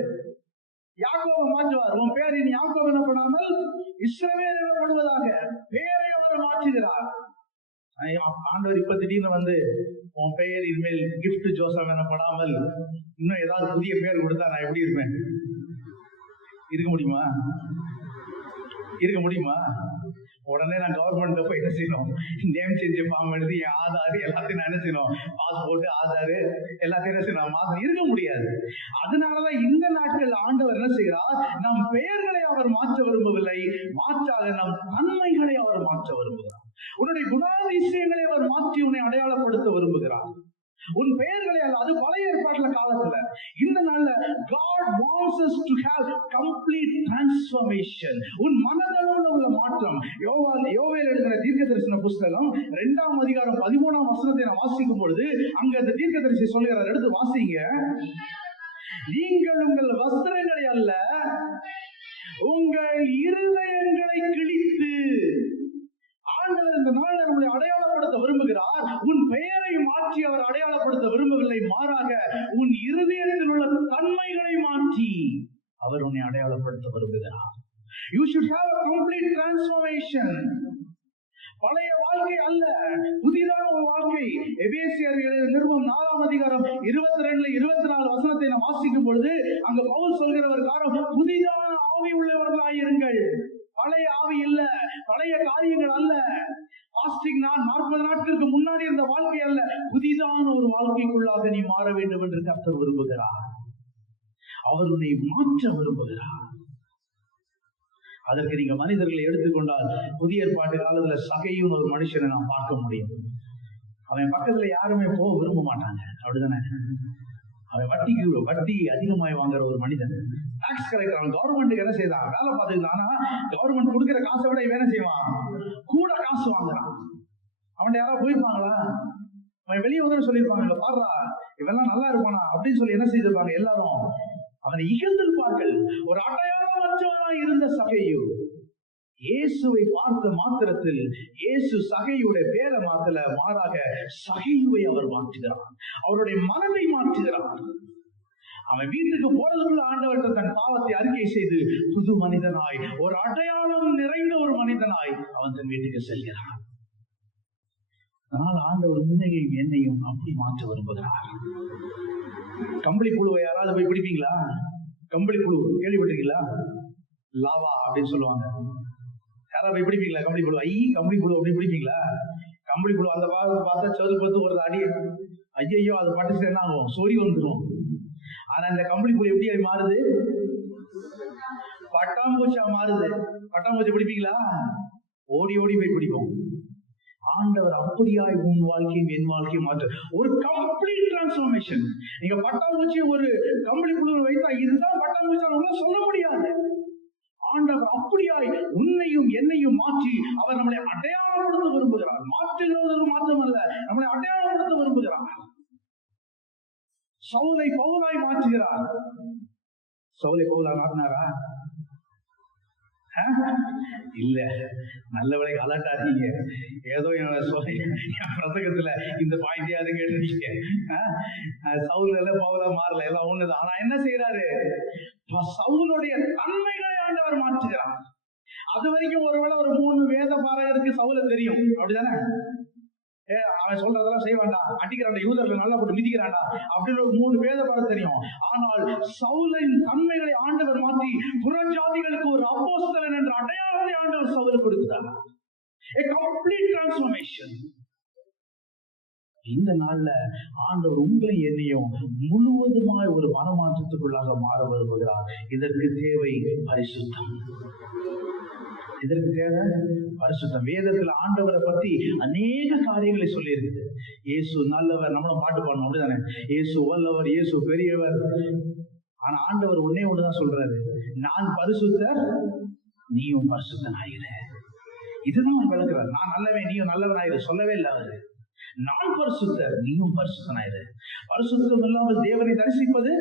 யாக்கோபை மாற்றுவார். உன் பேர் இனி யாக்கோபு எனப்படாமல் இஸ்ரவேல் எனப்படுவதாக பெயரை அவர் மாற்றுகிறார். ஆண்டவர் இப்ப திடீர்னு வந்து உன் பெயர் இனிமேல் கிஃப்ட் ஜோசப் எனப்படாமல் இன்னும் ஏதாவது புதிய பெயர் கொடுத்தா நான் எப்படி இருப்பேன்? இருக்க முடியுமா? இருக்க முடியுமா? உடனே நான் கவர்மெண்ட்ல போய் என்ன செய்யணும்? நேம் சேஞ்ச் ஃபார்ம் எழுதி என் ஆதார் எல்லாத்தையும் நான் என்ன செய்யணும்? பாஸ்போர்ட், ஆதார் எல்லாத்தையும் என்ன செய்யணும்? மாதம் இருக்க முடியாது. அதனாலதான் இந்த நாட்கள் ஆண்டவர் என்ன செய்கிறார்? நம் பெயர்களை அவர் மாற்ற விரும்பவில்லை, மாற்றாக நம் தன்மைகளை அவர் மாற்ற விரும்புகிறார். உன்னுடைய குணாதிசயங்களை அவர் மாற்றி உன்னை அடையாளப்படுத்த விரும்புகிறார். உன் பெயர்களை அல்ல. அது பழைய ஏற்பாட்டுல காலத்துல. இந்த நாள்ல God wants us to have complete transformation. உன் மனதளவுல உள்ள மாற்றம். யோவேல் எழுதின தீர்க்கதரிசன புஸ்தகம் 2ஆம் அதிகாரம் 13ஆம் வசனத்தை நான் வாசிக்கும் பொழுது அங்க அந்த தீர்க்கதரிசி சொல்லுகிறார், எடுத்து வாசிங்க. நீங்கள் உங்கள் வஸ்திரங்களை அல்ல உங்கள் இருதயங்களை கிழித்து. ஆண்டவர் இந்த நாள் நம்மளை அடையாளப்படுத்த விரும்புகிறார். உன் பெயரை மாற்றி அவர் அடையாளப்படுத்த விரும்பவில்லை, மாறாக உன் இருதயத்தில் உள்ள தன்மைகளை மாற்றி அவர் உன்னை அடையாளப்படுத்த விரும்புகிறார். You should have a complete transformation. பழைய வாழ்க்கை அல்ல, புதிதான ஒரு வாழ்க்கை. எபேசியர் நிருபம் 4ஆம் அதிகாரம் 22 24 வசனத்தை நாம் வாசிக்கும் பொழுது அங்க பவுல் சொல்கிறவர் காரணம் புதிதான ஆவி உள்ளவர்களாய் இருங்கள். பழைய ஆவி இல்ல, பழைய காரியங்கள் அல்ல. பாஸ்டிங் 40 நாட்களுக்கு முன்னாடி இருந்த வாழ்க்கை அல்ல, புதிதான ஒரு வாழ்க்கைக்குள்ளாக நீ மாற வேண்டும் என்று கர்த்தர் விரும்புகிறார். அவர் உன்னை மாற்ற விரும்புகிறார். அதற்கு நீங்க மனிதர்களை எடுத்துக்கொண்டால் புதிய ஏற்பாட்டு காலத்துல சகையும் ஒரு மனுஷனை நாம் பார்க்க முடியும். அவன் பக்கத்துல யாருமே போக விரும்ப மாட்டாங்க, அப்படிதானே? அவன் வட்டி அதிகமாய் வாங்குற ஒரு மனிதன், டாக்ஸ் கலெக்டர். அவன் கவர்மெண்ட்டுக்கு என்ன செய்தான்? வேலை பார்த்துக்கலாம். ஆனா கவர்மெண்ட் கொடுக்கிற காசை விட இவன் என்ன செய்வான்? கூட காசு வாங்குறான். அவன் யாராவது போயிருப்பாங்களா? அவன் வெளியே வந்து சொல்லியிருப்பாங்க, பாடுறா இவெல்லாம் நல்லா இருப்பானா அப்படின்னு சொல்லி என்ன செய்திருப்பாங்க? எல்லாரும் அவனை இகழ்ந்திருப்பார்கள். ஒரு அடையாளமற்றவனாய் இருந்த சகையு இயேசுவை பார்த்த மாத்திரத்தில் இயேசு சகையுடைய பேரை மாத்தல, மாறாக சகையுவை அவர் மாற்றுகிறார். அவருடைய மனதை மாற்றுகிறார். அவன் வீட்டுக்கு போறதுக்குள்ள ஆண்டவர்கிட்ட தன் பாவத்தை அறிக்கை செய்து புது மனிதனாய், ஒரு அடையாளம் நிறைந்த ஒரு மனிதனாய் அவன் தன் வீட்டுக்கு செல்கிறான். அதனால் ஆண்டவர் உன்னையும் என்னையும் அப்படி மாற்ற விரும்புகிறார். கம்பளி புழுவை யாராவது போய் பிடிப்பீங்களா? கம்பளி புழு கேள்விப்பட்டிருக்கீங்களா? லாவா அப்படின்னு சொல்லுவாங்க. யாராவது போய் பிடிப்பீங்களா கம்பளி புழு? கம்பளி புழு அப்படி பிடிப்பீங்களா? கம்பளி புழு அந்த பார்த்தா செதுப்பத்து ஒரு அடி, ஐயோ அது பட்டுச்சு என்ன ஆகும்? சொறி வந்துடும். ஆனா இந்த கம்பளி புழு எப்படி மாறுது? பட்டாம்பூச்சா மாறுது. பட்டாம்பூச்சி பிடிப்பீங்களா? ஓடி ஓடி போய் பிடிப்போம். ஆண்டவர் அப்படியாய் உன் வாழ்க்கையும் என் வாழ்க்கையும் மாற்ற ஒரு கம்ப்ளீட் டிரான்ஸ்ஃபர்மேஷன். நீங்க பட்டாம்பூச்சி ஒரு கம்பளி புழு வைத்தா இதுதான் பட்டாம்பூச்சி சொல்ல முடியாது. ஆண்டவர் அப்படியாய் உன்னையும் என்னையும் மாற்றி அவர் நம்மளை அடையாளப்படுத்த விரும்புகிறார். மாற்றுகிறது மாற்றமல்ல, நம்மளை அடையாளப்படுத்த விரும்புகிறார். சவுலை பவுலாய் மாற்றுகிறார். சவுலை பவுலா மாற்றினாரா? இல்ல. நல்லவளை அலட்டாதீங்க. ஏதோ என் பிரசங்கத்துல இந்த பாயிண்டையாவது கேட்டிருக்கீங்க. சவுல பவுலா மாறல, எல்லாம் ஒண்ணுதான். ஆனா என்ன செய்யறாரு? சவுலுடைய தன்மைகளை ஆண்டவர் மாற்றுகிறார். அது வரைக்கும் ஒருவேளை ஒரு 3 வேத பாரகருக்கு சவுல தெரியும், அப்படிதானே? அவன் சொல்றதெல்லாம் செய்வான்டா, அடிக்கிறான்டா, யூதர்களை நல்லா போட்டு மிதிக்கிறான்டா அப்படின்னு ஒரு 3 வேத பாரம் தெரியும். ஆனால் சவுலின் தன்மைகளை ஆண்டவர் மாற்றி புறஜாதிகளுக்கு ஒரு அப்போஸ்தலன் என்ற அடையாளத்தை ஆண்டவர் சவுலுக்கு கொடுத்தார். A complete transformation. இந்த நாள்ல ஆண்டவர் உங்களை என்னையும் முழுவதுமாய் ஒரு மனமாற்றத்துக்குள்ளாக மாற விரும்புகிறார். இதற்கு தேவை பரிசுத்தம். இதற்கு தேவை பரிசுத்தம். வேதத்துல ஆண்டவரை பத்தி அநேக காரியங்களை சொல்லி இருக்குது. இயேசு நல்லவர், நம்மளும் பாட்டு பாடணும், அப்படிதானே? இயேசு வல்லவர், இயேசு பெரியவர். ஆனா ஆண்டவர் ஒன்னே ஒண்ணுதான் சொல்றாரு, நான் பரிசுத்தர், நீயும் பரிசுத்தனாயிரு. இதுதான் அவர் விளக்குறாரு. நான் நல்லவன், நீயும் நல்லவனாயிரு சொல்லவே இல்லை அவரு. நான் பரிசுத்தர், நீயும் பரிசுத்தனாயிரு. பரிசுத்தம் இல்லாமல் தேவனை தரிசிப்பது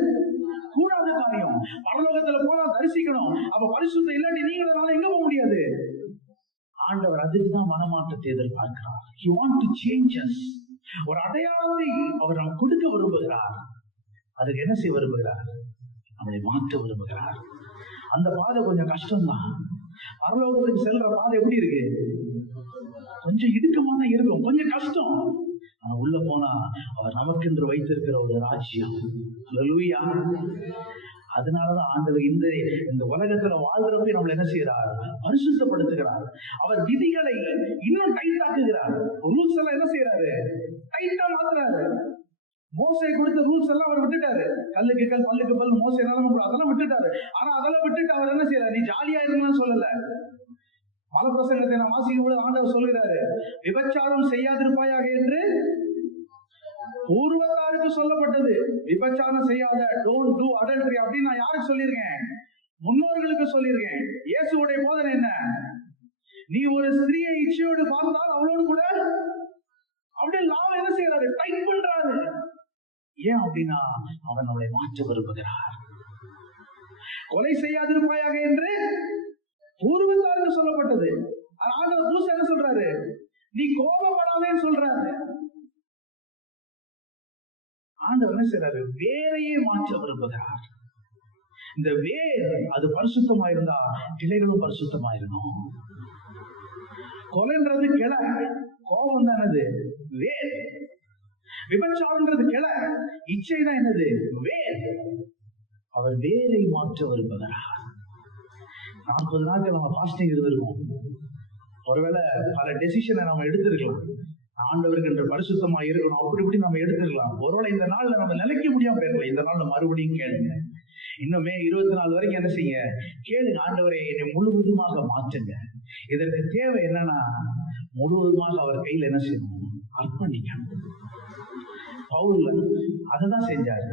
கூடாத காரியம். பரலோகத்துல போனா தரிசிக்கணும். அப்ப பரிசுத்தம் இல்லாட்டி நீங்களால எங்க போக முடியாது. ஆண்டவர் அதுக்குதான் மனமாற்றத்தை எதிர்பார்க்கிறார். He want to change us. ஒரு அடையாளத்தை அவர் நமக்கு கொடுக்க விரும்புகிறார். அதுக்கு என்ன செய்ய விரும்புகிறார்? நம்மளை மாற்ற விரும்புகிறார். அந்த பாதை கொஞ்சம் கஷ்டம்தான். பரலோகத்துக்கு செல்ற பாதை எப்படி இருக்கு? கொஞ்சம் இடுக்கமா தான் இருக்கும், கொஞ்சம் கஷ்டம். ஆனா உள்ள போனா அவர் நமக்கென்று வைத்திருக்கிற ஒரு ராஜ்யம். அல்லேலூயா. அதனாலதான் ஆண்டவர் இந்த உலகத்துல வாழ்றதை நம்மள என்ன செய்யறார்? பரிசுத்தப்படுத்துகிறார். அவர் விதிகளை இன்னும் டைட்டாக்குகிறார். ரூல்ஸ் எல்லாம் என்ன செய்யறாரு? டைட்டா மாத்துறாரு. மோசே கொடுத்த ரூல்ஸ் எல்லாம் அவர் விட்டுட்டாரு. கல்லுக்கு கல், பல்லுக்கு பல், மோசே அதெல்லாம் விட்டுட்டாரு. ஆனா அதெல்லாம் விட்டுட்டு அவர் என்ன செய்யறாரு? நீ ஜாலியா இருங்கன்னு சொல்லல. மல பிரசங்கத்தை நான் வாசிக்கும் போது ஆண்டவர் சொல்கிறாரு, விபச்சாரம் செய்யாதிருப்பாயாக என்று பூர்வத்தாருக்கு சொல்லப்பட்டது. விபச்சாரம் செய்யாத, டோன்ட் டு அடல்டரி அப்படின்னு நான் யாருக்கு சொல்லியிருக்கேன்? முன்னோர்களுக்கு சொல்லியிருக்கேன். இயேசுவுடைய போதனை என்ன? நீ ஒரு ஸ்திரீயை இச்சையோடு பார்த்தால் அவளோடு கூட அப்படியே லாவ என்ன செய்யறாரு? டைட் பண்றாரு. ஏன் அப்படின்னா அவன் அவளை மாற்ற விரும்புகிறார். கொலை செய்யாதிருப்பாயாக என்று பூர்வத்தாருக்கு சொல்லப்பட்டது. ஆண்டவர் புதுசா என்ன சொல்றாரு? நீ கோபப்படாதேன்னு சொல்றாரு. ஆண்டவர் என்ன செய்யறாரு? வேரையே மாற்ற விரும்புகிறார். இந்த வேர் அது பரிசுத்தமா இருந்தா கிளைகளும் பரிசுத்தமா இருக்கணும். கொலைன்றது கிளை, கோபம் தான் என்னது? வேர். விபச்சாரம்ன்றது கிளை, இச்சை தான் என்னது? வேர். அவர் வேரை மாற்ற விரும்புகிறார். 40 நாட்கள் நம்ம ஃபாஸ்டிங் இருந்திருக்கோம். ஒருவேளை பல டெசிஷனை நம்ம எடுத்திருக்கலாம். ஆண்டவருக்கு என்ற பரிசுத்தமா இருக்கணும், அப்படி இப்படி நம்ம எடுத்துக்கலாம். ஒருவேளை இந்த நாள்ல நம்ம நிலைக்க முடியாம போயிடலாம். இந்த நாள்ல மறுபடியும் கேளுங்க. இன்னுமே 24 வரைக்கும் என்ன செய்ய கேளுங்க. ஆண்டவரை என்னை முழுவதுமாக மாற்றுங்க. இதற்கு தேவை என்னன்னா முழுவதுமாக அவர் கையில் என்ன செய்யணும்? அர்ப்பணிக்கணும். பவுல் அததான் செஞ்சாரு.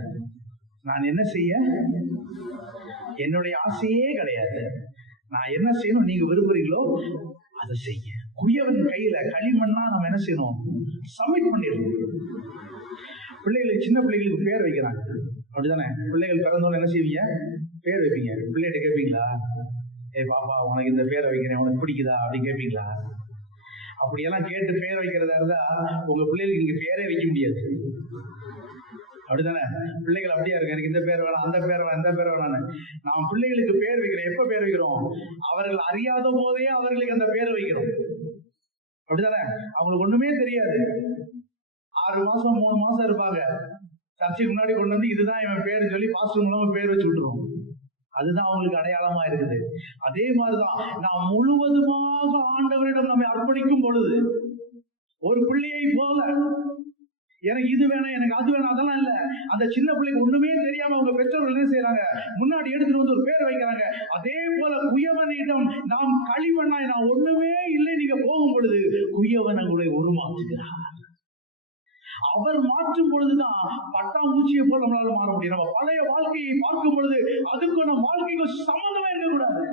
நான் என்ன செய்ய, என்னுடைய ஆசையே கிடையாது, நான் என்ன செய்யணும் நீங்க விரும்புறீங்களோ அதை செய்ய. குயவன் கையில களிமண்ணா நம்ம என்ன செய்யணும்? சப்மிட் பண்ணிடணும். பிள்ளைகளுக்கு, சின்ன பிள்ளைகளுக்கு பேர் வைக்கிறாங்க, அப்படிதானே? பிள்ளைகள் பிறந்தவங்க என்ன செய்வீங்க? பேர் வைப்பீங்க. பிள்ளைகிட்ட கேட்பீங்களா, ஏ பாப்பா உனக்கு இந்த பேரை வைக்கிறேன், உனக்கு பிடிக்குதா அப்படின்னு கேட்பீங்களா? அப்படியெல்லாம் கேட்டு பேர் வைக்கிறதா இருந்தா உங்க பிள்ளைகளுக்கு நீங்க பேரே வைக்க முடியாது, அப்படித்தானே? பிள்ளைகள் அப்படியா இருக்கு, எனக்கு இந்த பேர் வேணாம், அந்த பேர் வேணாம், இந்த பேர் வேணான்னு. நாம் பிள்ளைகளுக்கு பேர் வைக்கிறோம். எப்ப பேர் வைக்கிறோம்? அவர்கள் அறியாத போதே அவர்களுக்கு அந்த பேர் வைக்கிறோம், அப்படிதானே? அவங்களுக்கு ஒண்ணுமே தெரியாது. 6 மாசம் 3 மாசம் இருப்பாங்க. சர்ச்சைக்கு முன்னாடி கொண்டு வந்து இதுதான் இவன் பேரு சொல்லி பாஸ்டர் மூலமா பேர் வச்சு விட்டுருவோம். அதுதான் அவங்களுக்கு அடையாளமா இருக்குது. அதே மாதிரிதான் நாம் முழுவதுமாக ஆண்டவரிடம் நம்மை அர்ப்பணிக்கும் பொழுது, ஒரு பிள்ளையை போல எனக்கு இது வேணும் எனக்கு அது வேணும் அதெல்லாம் இல்ல. அந்த சின்ன பிள்ளைக்கு ஒண்ணுமே தெரியாம அவங்க பெற்றோர்கள் என்ன செய்யறாங்க, முன்னாடி எடுத்துட்டு வந்து ஒரு பேர் வைக்கிறாங்க. அதே போல குயவனிடம் நாம் களிமண்ணாய் நான் ஒண்ணுமே இல்லை நீங்க போகும் பொழுது குயவன் உங்களை உருமாற்றுகிறார். அவர் மாற்றும் பொழுதுதான் பட்டாம்பூச்சியை போல நம்மளால மாற முடியும். நம்ம பழைய வாழ்க்கையை பார்க்கும் பொழுது அதுக்கும் நம்ம வாழ்க்கைக்கும் சம்மந்தமே இருக்கக்கூடாது.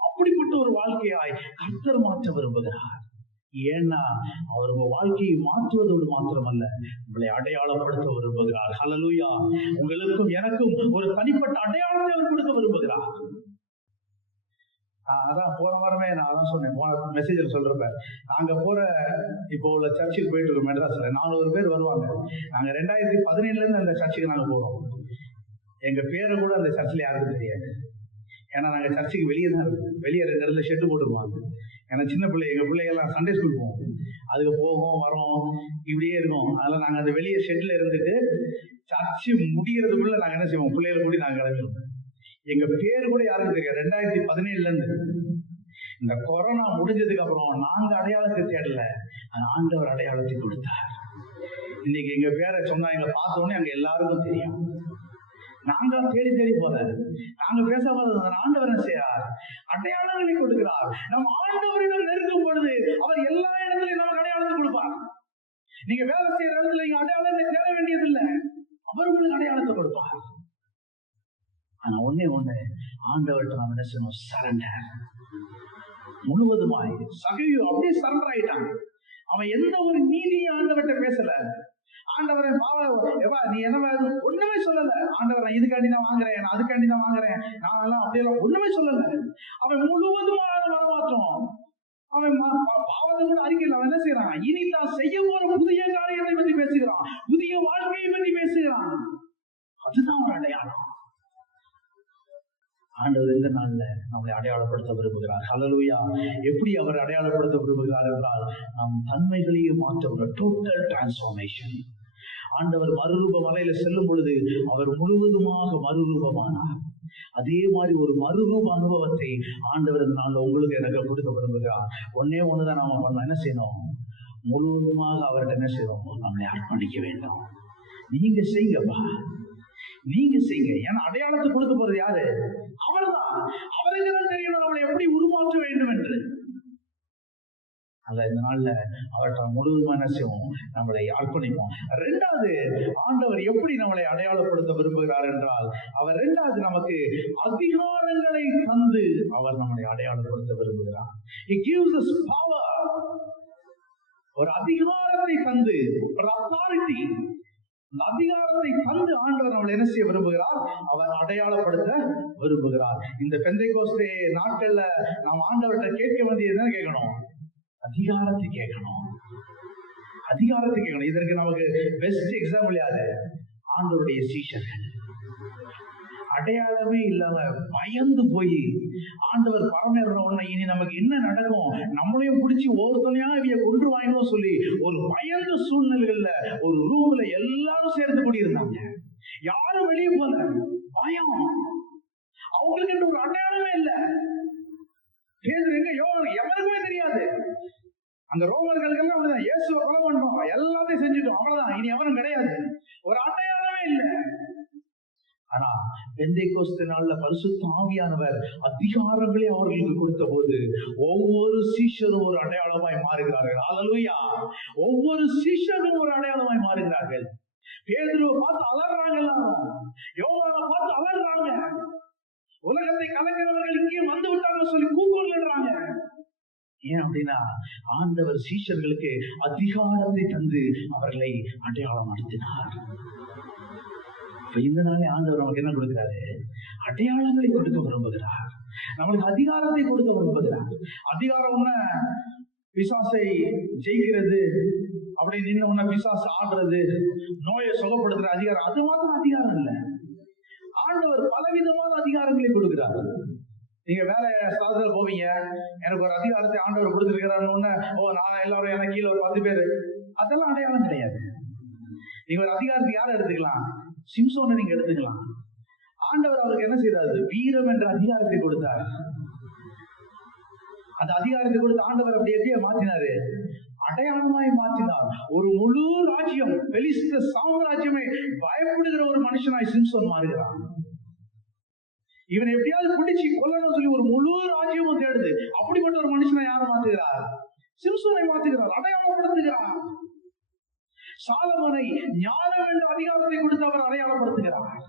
அப்படிப்பட்ட ஒரு வாழ்க்கையாய் கர்த்தர் மாற்ற விரும்புகிறார். ஏன்னா அவர் உங்க வாழ்க்கையை மாற்றுவதோடு மாத்திரமல்ல, உங்களை அடையாளப்படுத்த விரும்புகிறார். ஹல்லேலூயா! உங்களுக்கும் எனக்கும் ஒரு தனிப்பட்ட அடையாளத்தை அவர் கொடுக்க விரும்புகிறார். அதான் போன வாரமே நான் அதான் சொன்னேன், போன மெசேஜ்ல சொல்றப்ப, நாங்க போற இப்போ உள்ள சர்ச்சுக்கு போயிட்டு இருக்கோம் மெட்ராஸ்ல. 400 பேர் வருவாங்க. நாங்க 2017 இருந்து அந்த சர்ச்சுக்கு நாங்க போறோம். எங்க பேரை கூட அந்த சர்ச்சில் யாருக்கும் தெரியாது. ஏன்னா நாங்க சர்ச்சுக்கு வெளியே தான் இருக்கோம். வெளியே 2 இடத்துல ஷெட்டு போட்டுருவாங்க. ஏன்னா சின்ன பிள்ளை எங்க பிள்ளைகள்லாம் சண்டே ஸ்கூல் போவோம், அதுக்கு போவோம் வரோம் இப்படியே இருக்கும். அதனால நாங்க அந்த வெளியே ஷெட்ல இருந்துட்டு சர்ச்சு முடிகிறதுக்குள்ள நாங்க என்ன செய்வோம், பிள்ளைகளை கூடி நாங்க கிளம்பிடுவோம். எங்க பேரு கூட யாருக்கும் தெரியாது. 2017 இருந்து இந்த கொரோனா முடிஞ்சதுக்கு அப்புறம் நாங்க அடையாளத்தை தேடல, ஆண்டவர் அடையாளத்தை கொடுத்தார். இன்னைக்கு எங்க பேரை சொன்னா எங்களை பார்த்த உடனே அங்க எல்லாருக்கும் தெரியும். நாங்க தேடி தேடி போல, நாங்க பேசாம ஆண்டவர் என்ன செய்யார், அடையாளங்களை கொடுக்கிறார். நம்ம ஆண்டவரிடம் நெருங்கும் பொழுது அவர் எல்லா இடத்துலையும் நமக்கு அடையாளத்தை கொடுப்பார். நீங்க வேலை செய்யற இடத்துல நீங்க அடையாளத்தை தேட வேண்டியதில்லை, அவர் உங்களுக்கு அடையாளத்தை கொடுப்பார். ஆனா ஒண்ணு ஆண்டவர்கிட்ட நம்ம என்ன செய்யணும், சரண்டர். முழுவதுமாய் சகையு அப்படியே சரண்டர் ஆயிட்டான். அவன் எந்த ஒரு நீதியும் ஆண்டவர்கிட்ட பேசல. ஆண்டவரை நீ என்ன ஒண்ணுமே சொல்லல. ஆண்டவர் நான் இதுக்காண்டி தான் வாங்குறேன், நான் அதுக்காண்டி தான் வாங்குறேன், நான் எல்லாம் அப்படியெல்லாம் ஒண்ணுமே சொல்லல. அவன் முழுவதுமான மனமாற்றம். அவன் பாவத்தை கூட அறிக்கையில் அவன் என்ன செய்யறான், இனி தான் செய்ய போற புதிய காரியத்தை பற்றி பேசுகிறான், புதிய வாழ்க்கையை பற்றி பேசுகிறான். அதுதான் ஒரு அடையாளம். ஆண்டவர் இந்த நாள்ல நம்மளை அடையாளப்படுத்த விரும்புகிறார். ஹல்லேலூயா! எப்படி அவர் அடையாளப்படுத்த விரும்புகிறார் என்றால், நம் தன்மைகளையே மாற்ற டோட்டல் டிரான்ஸ்ஃபார்மேஷன். ஆண்டவர் மறுரூப மலையில செல்லும் பொழுது அவர் முழுவதுமாக மறுரூபமானார். அதே மாதிரி ஒரு மறுரூப அனுபவத்தை ஆண்டவர் இந்த நாள்ல உங்களுக்கு எனக்கு கொடுக்க விரும்புகிறார். ஒண்ணுதான் நாம பண்ண என்ன செய்யணும், முழுவதுமாக அவர்கிட்ட என்ன செய்யணும், நம்மளை அர்ப்பணிக்க வேண்டும். நீங்க செய்யுங்கப்பா, நீங்க செய்யுங்க. ஏன்னா அடையாளத்தை கொடுக்க போறது யாரு, அவர்தான். அவருக்கு தான் தெரியணும் நம்மளை எப்படி உருமாற்ற வேண்டும் என்று. அல்ல இந்த நாள்ல அவர்கிட்ட முழுவதுமான செய்வோம், நம்மளை அர்ப்பணிப்போம். 2வது, ஆண்டவர் எப்படி நம்மளை அடையாளப்படுத்த விரும்புகிறார் என்றால், அவர் 2வது நமக்கு அதிகாரங்களை தந்து அவர் நம்மளை அடையாளப்படுத்த விரும்புகிறார். He gives us power. ஒரு அதிகாரத்தை தந்து, ஒரு அத்தாரிட்டி, அதிகாரத்தை தந்து ஆண்டவர் நம்மளை என்ன செய்ய விரும்புகிறார், அவர் அடையாளப்படுத்த விரும்புகிறார். இந்த பெந்தைக்கோஸ்தே நாட்கள்ல நாம் ஆண்டவர்கிட்ட கேட்க வேண்டியது என்ன கேட்கணும், அதிகாரத்தை கேட்கணும், அதிகாரத்தை கேட்கணும். இதற்கு நமக்கு பெஸ்ட் எக்ஸாம்பிள் யாரு, ஆண்டவருடைய சீஷர்கள். அடையாளமே இல்லாம பயந்து போய் ஆண்டவர் பரமேற உடனே இனி நமக்கு என்ன நடக்கும், நம்மளையும் பிடிச்சி ஒவ்வொருத்தனையா இவைய கொன்று வாங்கணும் சொல்லி ஒரு பயந்த சூழ்நிலைகள்ல ஒரு ரூம்ல எல்லாரும் சேர்ந்து கூடியிருந்தாங்க. யாரும் வெளியே போல, பயம். அவங்களுக்கு ஒரு அடையாளமே இல்லை. பேதுரு எங்க, யோவான் எவருக்குமே தெரியாது. அந்த ரோமர்களுக்கு எல்லாம் அப்படிதான், இயேசுவை கொலை பண்ணோம், எல்லாத்தையும் செஞ்சுட்டோம், அவ்வளவுதான், இனி எவரும் கிடையாது. ஒரு அடையாளமே இல்லை. ஆனா பெந்தைக்கோஸ்தே நாள்ல பரிசுத்த ஆவியானவர் அதிகாரங்களை அவர்களுக்கு கொடுத்த போது ஒவ்வொரு சீஷரும் ஒரு அடையாளமாய் மாறுகிறார்கள். ஹல்லேலூயா! ஒவ்வொரு சீஷரும் ஒரு அடையாளமாய் மாறுகிறார்கள். பேதுருவை பார்த்து அலறாங்க, எல்லாரும் யோவானை பார்த்து அலறாங்க. உலகத்தை கலக்கிறவர்கள் இங்கே வந்து விட்டாங்க சொல்லி கூக்குரலிடுறாங்க. ஏன் அப்படின்னா ஆண்டவர் சீஷர்களுக்கு அதிகாரத்தை தந்து அவர்களை அடையாளம் நடத்தினார். இந்த நாளே ஆண்டவர் நமக்கு என்ன கொடுக்கிறாரு, அடையாளங்களை கொடுக்க விரும்புகிறார். நம்மளுக்கு அதிகாரத்தை கொடுக்க விரும்புகிறார். அதிகாரம் பிசாசை ஜெயிக்கிறது, அப்படி நின்று பிசாசு ஆடுறது, நோயை சுகப்படுத்துற அதிகாரம், அது மாத்திரம் அதிகாரம் இல்லை. ஆண்டவர் பலவிதமான அதிகாரங்களை கொடுக்கிறார். நீங்க வேலை ஸ்தானத்துல போவீங்க, எனக்கு ஒரு அதிகாரத்தை ஆண்டவர் கொடுத்திருக்கிறாருன்னு, நான் எல்லாரும் எனக்கு கீழே ஒரு 10 பேரு, அதெல்லாம் அடையாளம் கிடையாது. நீங்க ஒரு அதிகாரத்தை யாரை எடுத்துக்கலாம்? சிம்சோனை நீங்க எடுத்துக்கலாம். ஆண்டவர் அவருக்கு என்ன செய்தாரு? வீரம் என்ற அதிகாரத்தை கொடுத்தார். அந்த அதிகாரத்தை கொடுத்து ஆண்டவர் அப்படி எப்படியே மாற்றினாரு? அடையாளமாய் மாற்றினார். ஒரு முழு ராஜ்யம், பெலிஸ்த சாம்ராஜ்யமே பயப்படுகிற ஒரு மனுஷனாய் சிம்சோன் மாறுகிறான். இவனை எப்படியாவது பிடிச்சி கொல்லணும் சொல்லி ஒரு முழு ராஜ்யமும் தேடுது. அப்படிப்பட்ட ஒரு மனுஷனை யார் மாற்றுகிறார்? சிம்சோனை மாற்றுகிறார், அடையாளப்படுத்துகிறார். சாலமோனை ஞானம் என்ற அதிகாரத்தை கொடுத்து அவர் அடையாளப்படுத்துகிறார்.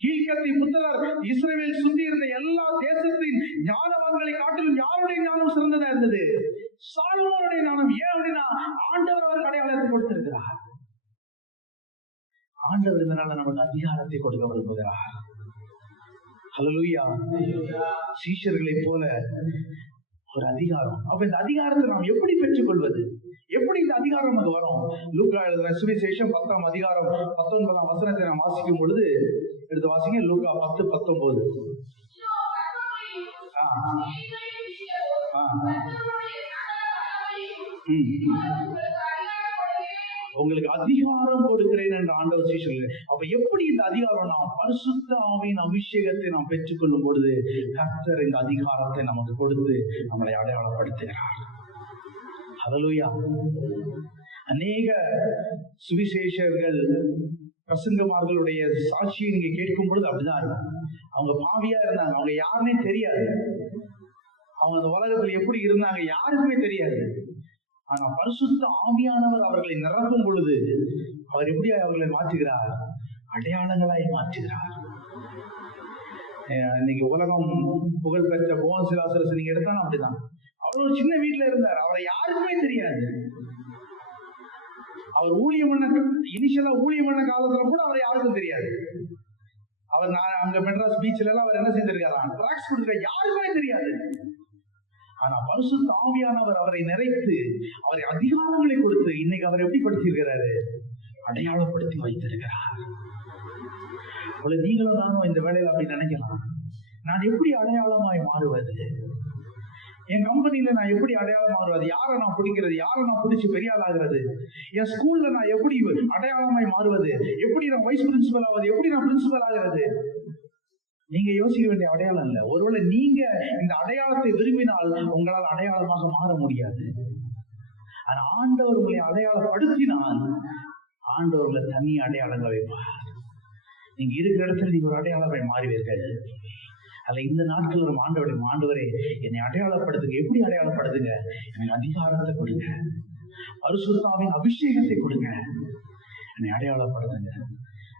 கீழ்கத்தி புத்திரர் இஸ்ரவேல் சுத்தி இருந்த எல்லா தேசத்தின் ஞானவான்களை காட்டிலும் யாருடைய ஞானம் சிறந்ததா இருந்தது? சாலமோனுடைய ஞானம். ஏன் அப்படின்னா ஆண்டவர் அவருக்கு அடையாளத்தை கொடுத்திருக்கிறார். ஆண்டவர் இதனால நமக்கு அதிகாரத்தை கொடுக்க விரும்புகிறார். ஹல்லேலூயா. சீஷர்களை போல ஒரு அதிகாரம். அப்ப இந்த அதிகாரத்தை நாம் எப்படி பெற்றுக் கொள்வது? எப்படி இந்த அதிகாரம் நமக்கு வரும்? லூக்கா எழுதின சுவிசேஷம் 10ஆம் அதிகாரம் 19ஆம் வசனத்தை நாம் வாசிக்கும் பொழுது, எடுத்து வாசிங்க. லூக்கா 10:19. உங்களுக்கு அதிகாரம் கொடுக்கிறேன் என்ற ஆண்டவர் சீஷர்கள். அப்ப எப்படி இந்த அதிகாரம்? நாம் பரிசுத்த ஆவியின் அபிஷேகத்தை நாம் பெற்றுக் கொள்ளும் பொழுது கர்த்தர் இந்த அதிகாரத்தை நமக்கு கொடுத்து நம்மளை அடையாளப்படுத்துகிறார். ஹல்லேலூயா. அநேக சுவிசேஷர்கள் பிரசங்கமார்களுடைய சாட்சியை நீங்க கேட்கும் பொழுது அப்படிதான் இருக்கும். அவங்க பாவியா இருந்தாங்க, அவங்க யாருன்னே தெரியாது. அவங்க அந்த உலகத்துல எப்படி இருந்தாங்க யாருக்குமே தெரியாது. ஆனா பரிசுத்த ஆவியானவர் அவர்களை நிரப்பும் பொழுது அவர் எப்படி அவர்களை மாற்றுகிறார்? அடையாளங்களாய் மாற்றுகிறார். இன்னைக்கு உலகம் புகழ்பெற்ற போவன் சிலாசரஸ் நீங்க எடுத்தாலும் அப்படிதான். அவர் ஒரு சின்ன வீட்டுல இருந்தார், அவரை யாருக்குமே தெரியாது. அவர் ஊழியம் பண்ண காலத்துல கூட அவரை யாருக்கும் தெரியாது. அவர் அங்க மெட்ராஸ் பீச்ல எல்லாம் அவர் என்ன செஞ்சிருக்காராம்? டிராக்ஸ் கொடுக்கிற யாருக்குமே தெரியாது. ஆனா பரிசுத்த ஆவியானவர் அவரை நிறைத்து அவரை அதிகாரங்களை கொடுத்து இன்னைக்கு அவர் எப்படி படுத்திருக்கிறாரு? அடையாளப்படுத்தி வைத்திருக்கிறார். நீங்களும் நானும் இந்த வேலையில அப்படி நினைக்கலாம். நான் எப்படி அடையாளமாய் மாறுவது? என் கம்பெனில நான் எப்படி அடையாளம் மாறுவது? யாரை நான் பிடிக்கிறது? யாரை நான் பிடிச்சி பெரிய ஆள் ஆகிறது? என் ஸ்கூல்ல நான் எப்படி அடையாளமாய் மாறுவது? எப்படி நான் வைஸ் பிரின்சிபல் ஆவது? எப்படி நான் பிரின்சிபல் ஆகிறது? நீங்க யோசிக்க வேண்டிய அடையாளம் இல்ல. ஒருவேளை நீங்க இந்த அடையாளத்தை விரும்பினால் உங்களால் அடையாளமாக மாற முடியாது. ஆனா ஆண்டவர் உங்களை அடையாளப்படுத்தினால் ஆண்டவர் உங்களை தனி அடையாளங்கள் வைப்பார். நீங்க இருக்கிற இடத்துல நீங்க ஒரு அடையாளத்தை மாறுவீர்கள். அல்ல இந்த நாட்கள் ஒரு ஆண்டவரே என்னை அடையாளப்படுத்துங்க. எப்படி அடையாளப்படுத்துங்க? எனக்கு அதிகாரத்தை கொடுங்க, பரிசுத்தாவின் அபிஷேகத்தை கொடுங்க, என்னை அடையாளப்படுத்துங்க.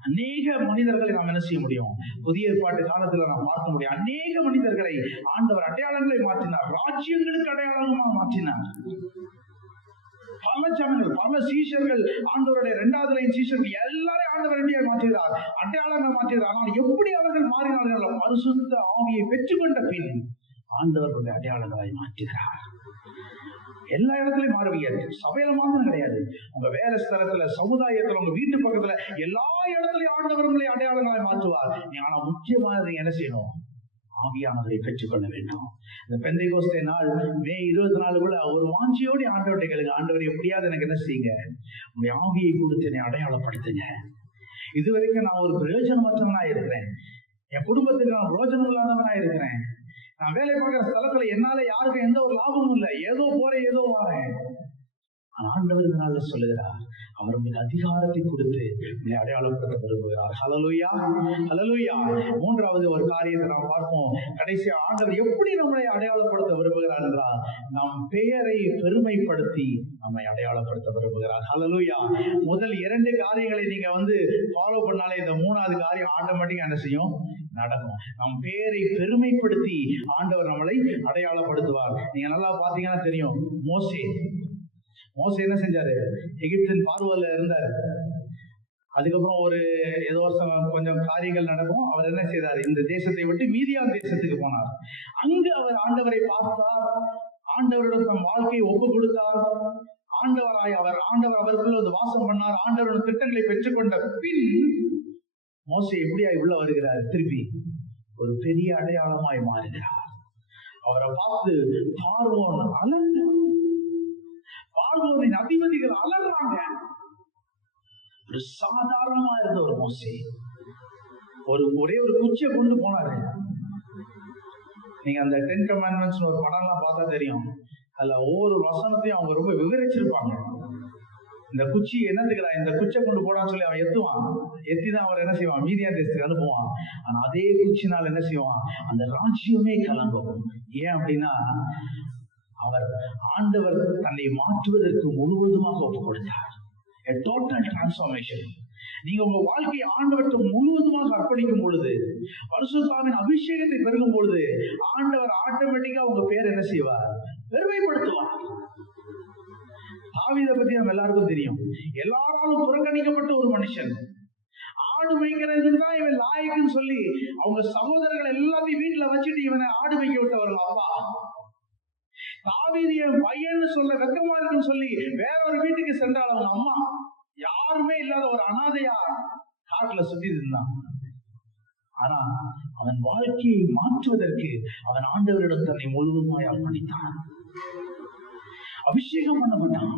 அநேக மனிதர்களை நாம் என்ன செய்ய முடியும்? புதிய ஏற்பாட்டு காலத்துல நாம் பார்க்க முடியும். அநேக மனிதர்களை ஆண்டவர் அடையாளங்களை மாற்றினார், ராஜ்யங்களுக்கு அடையாளமாக மாற்றினார். பல ஜனங்கள், பல சீஷர்கள், ஆண்டவருடைய 2வது லைன் சீஷர்கள் எல்லாரையும் ஆண்டவர் எப்படியா மாற்றுகிறார்? அடையாளங்கள் மாற்றுகிறார். ஆனால் எப்படி அவர்கள் மாறினார்கள்? பரிசுத்த ஆவியை பெற்றுக்கொண்ட பின் ஆண்டவர்களுடைய அடையாளங்களாய் மாற்றுகிறார். எல்லா இடத்துலயும் மாறுவீங்க. சபையில மாத்திரம் கிடையாது, உங்க வேலை ஸ்தலத்துல, சமுதாயத்துல, உங்க வீட்டு பக்கத்துல, எல்லா இடத்துலயும் ஆண்டவர்களை அடையாளங்களாய் மாற்றுவார். ஆனா முக்கியமாக நீங்க என்ன செய்யணும்? ஆவியானவரை பெற்றுக்கொள்ள வேண்டும். இந்த பெந்தைகோஸ்தே நாள் மே 24 ஒரு வாஞ்சியோடு ஆண்டவரை கேளுங்க. ஆண்டவர் எப்படியாவது எனக்கு என்ன செய்யுங்க? உங்களுடைய ஆவியை கொடுத்து என்னை அடையாளப்படுத்துங்க. இதுவரைக்கும் நான் ஒரு பிரயோஜனமற்றவனா இருக்கிறேன், என் குடும்பத்துக்கு நான் பிரயோஜனம் இல்லாதவனா இருக்கிறேன், நான் வேலை பார்க்கிற ஸ்தலத்துல என்னால யாருக்கும் எந்த ஒரு லாபமும் இல்லை, ஏதோ போறேன் ஏதோ வரேன். ஆண்டவர் இதனால சொல்லுகிறார், அவர் உங்களுக்கு அதிகாரத்தை கொடுத்து உங்களை அடையாளப்படுத்த விரும்புகிறார். ஹல்லேலூயா, ஹல்லேலூயா. 3வது ஒரு காரியத்தை நாம் பார்ப்போம். கடைசி ஆண்டவர் எப்படி நம்மளை அடையாளப்படுத்த விரும்புகிறார் என்றால், நம் பெயரை பெருமைப்படுத்தி நம்மை அடையாளப்படுத்த விரும்புகிறார். ஹல்லேலூயா. முதல் 2 காரியங்களை நீங்க ஃபாலோ பண்ணாலே இந்த 3வது காரியம் ஆட்டோமேட்டிக்கா என்ன செய்யும்? நடக்கும். நம் பெயரை பெருமைப்படுத்தி ஆண்டவர் நம்மளை அடையாளப்படுத்துவார். நீங்க நல்லா பாத்தீங்கன்னா தெரியும், மோசே என்ன செஞ்சாரு? எகிப்தின் பார்வோல இருந்தாரு. அதுக்கப்புறம் ஏதோ கொஞ்சம் காரியங்கள் நடக்கும். அவர் என்ன செய்தார்? இந்த தேசத்தை விட்டு மீதியான் தேசத்துக்கு போனார். அங்கு அவர் ஆண்டவரை பார்த்தார், ஆண்டவரிடம் தம் வாழ்க்கையை ஒப்பு கொடுத்தார். ஆண்டவர் அவருக்குள்ள வாசம் பண்ணார். ஆண்டவரின் திட்டங்களை பெற்றுக்கொண்ட பின் மோசே எப்படியாய் உள்ள வருகிறார்? திருப்பி ஒரு பெரிய அடையாளமாய் மாறுகிறார். அவரை பார்த்து பார்வோன் அலறான். பார்வோனின் அதிபதிகள் அலறாங்க. ஒரு சாதாரணமா இருந்த ஒரு மோசே ஒரே ஒரு குச்சியை கொண்டு போனாரு. நீங்க அந்த 10 Commandments ஒரு படம்லாம் பார்த்தா தெரியும். அதுல ஒவ்வொரு வசனத்தையும் அவங்க ரொம்ப விவரிச்சிருப்பாங்க. இந்த குச்சி என்னதுக்குடா, இந்த குச்சை கொண்டு போடான்னு சொல்லி அவன் எத்துவான். எத்திதான் அவர் என்ன செய்வான், மீதியான் தேசத்துக்கு அனுப்புவான். ஆனா அதே குச்சினால் என்ன செய்வான், அந்த ராஜ்யமே கலங்கும். ஏன் அப்படின்னா, அவர் ஆண்டவர் தன்னை மாற்றுவதற்கு முழுவதுமாக ஒப்புக் கொடுத்தார். A total transformation. நீங்க உங்க வாழ்க்கையை ஆண்டவர்கிட்ட முழுவதுமாக அர்ப்பணிக்கும் பொழுது, பரிசுத்தாவின் அபிஷேகத்தை பெருகும் பொழுது, ஆண்டவர் ஆட்டோமேட்டிக்கா உங்க பேர் என்ன செய்வார், பெருமைப்படுத்துவார். தாவீதை பத்தி நம்ம எல்லாருக்கும் தெரியும். எல்லாராலும் புறக்கணிக்கப்பட்ட ஒரு மனுஷன். ஆடு மேய்க்கிறதுக்கு தான் இவன் லாயக்குன்னு சொல்லி அவங்க சகோதரர்கள் எல்லாத்தையும் வீட்டுல வச்சுட்டு இவனை ஆடு மேய்க்க விட்டவர்கள் அப்பா. தாவீது என் பையன்னு சொல்ல வெக்கமா இருக்குன்னு சொல்லி வேற ஒரு வீட்டுக்கு சென்றால் அவங்க அம்மா யாருமே இல்லாத ஒரு அனாதையா காட்டுல சுத்தி இருந்தான். ஆனா அவன் வாழ்க்கையை மாற்றுவதற்கு அவன் ஆண்டவரிடம் தன்னை முழுவதுமாய் அர்ப்பணித்தான். அபிஷேகம் பண்ணப்பட்டான்.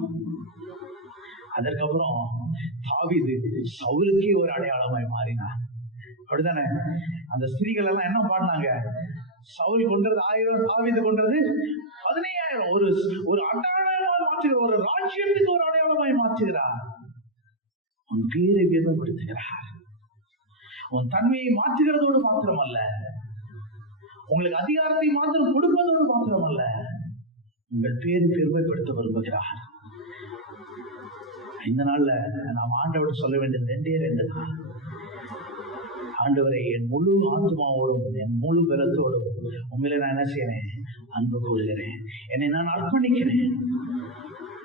அதற்கப்புறம் தாவீது சவுலுக்கே ஒரு அடையாளமாய் மாறினான். அப்படித்தானே? அந்த ஸ்திரீகள் எல்லாம் என்ன பாடினாங்க, சவுல் கொன்றது 1000, தாவீது கொன்றது 15000. ஒரு அடையாளமாய் மாற்றுகிறார், ஒரு ராஜ்யத்துக்கு ஒரு அடையாளமாய் மாற்றுகிறார். உன் பேரை வேதப்படுத்துகிறார். உன் தன்மையை மாற்றுகிறதோடு மாத்திரமல்ல, உங்களுக்கு அதிகாரத்தை மாத்திரம் கொடுப்பதோடு மாத்திரமல்ல, உங்கள் பேரை பெருமைப்படுத்த விரும்புகிறார். இந்த நாள்ல நாம் ஆண்டவரை சொல்ல வேண்டியது 2 தான். ஆண்டவரை என் முழு ஆத்மாவோடும் என் முழு பலத்தோடும் உண்மையில நான் என்ன செய்யறேன், அன்பு கூறுகிறேன், என்னை நான் அர்ப்பணிக்கிறேன்.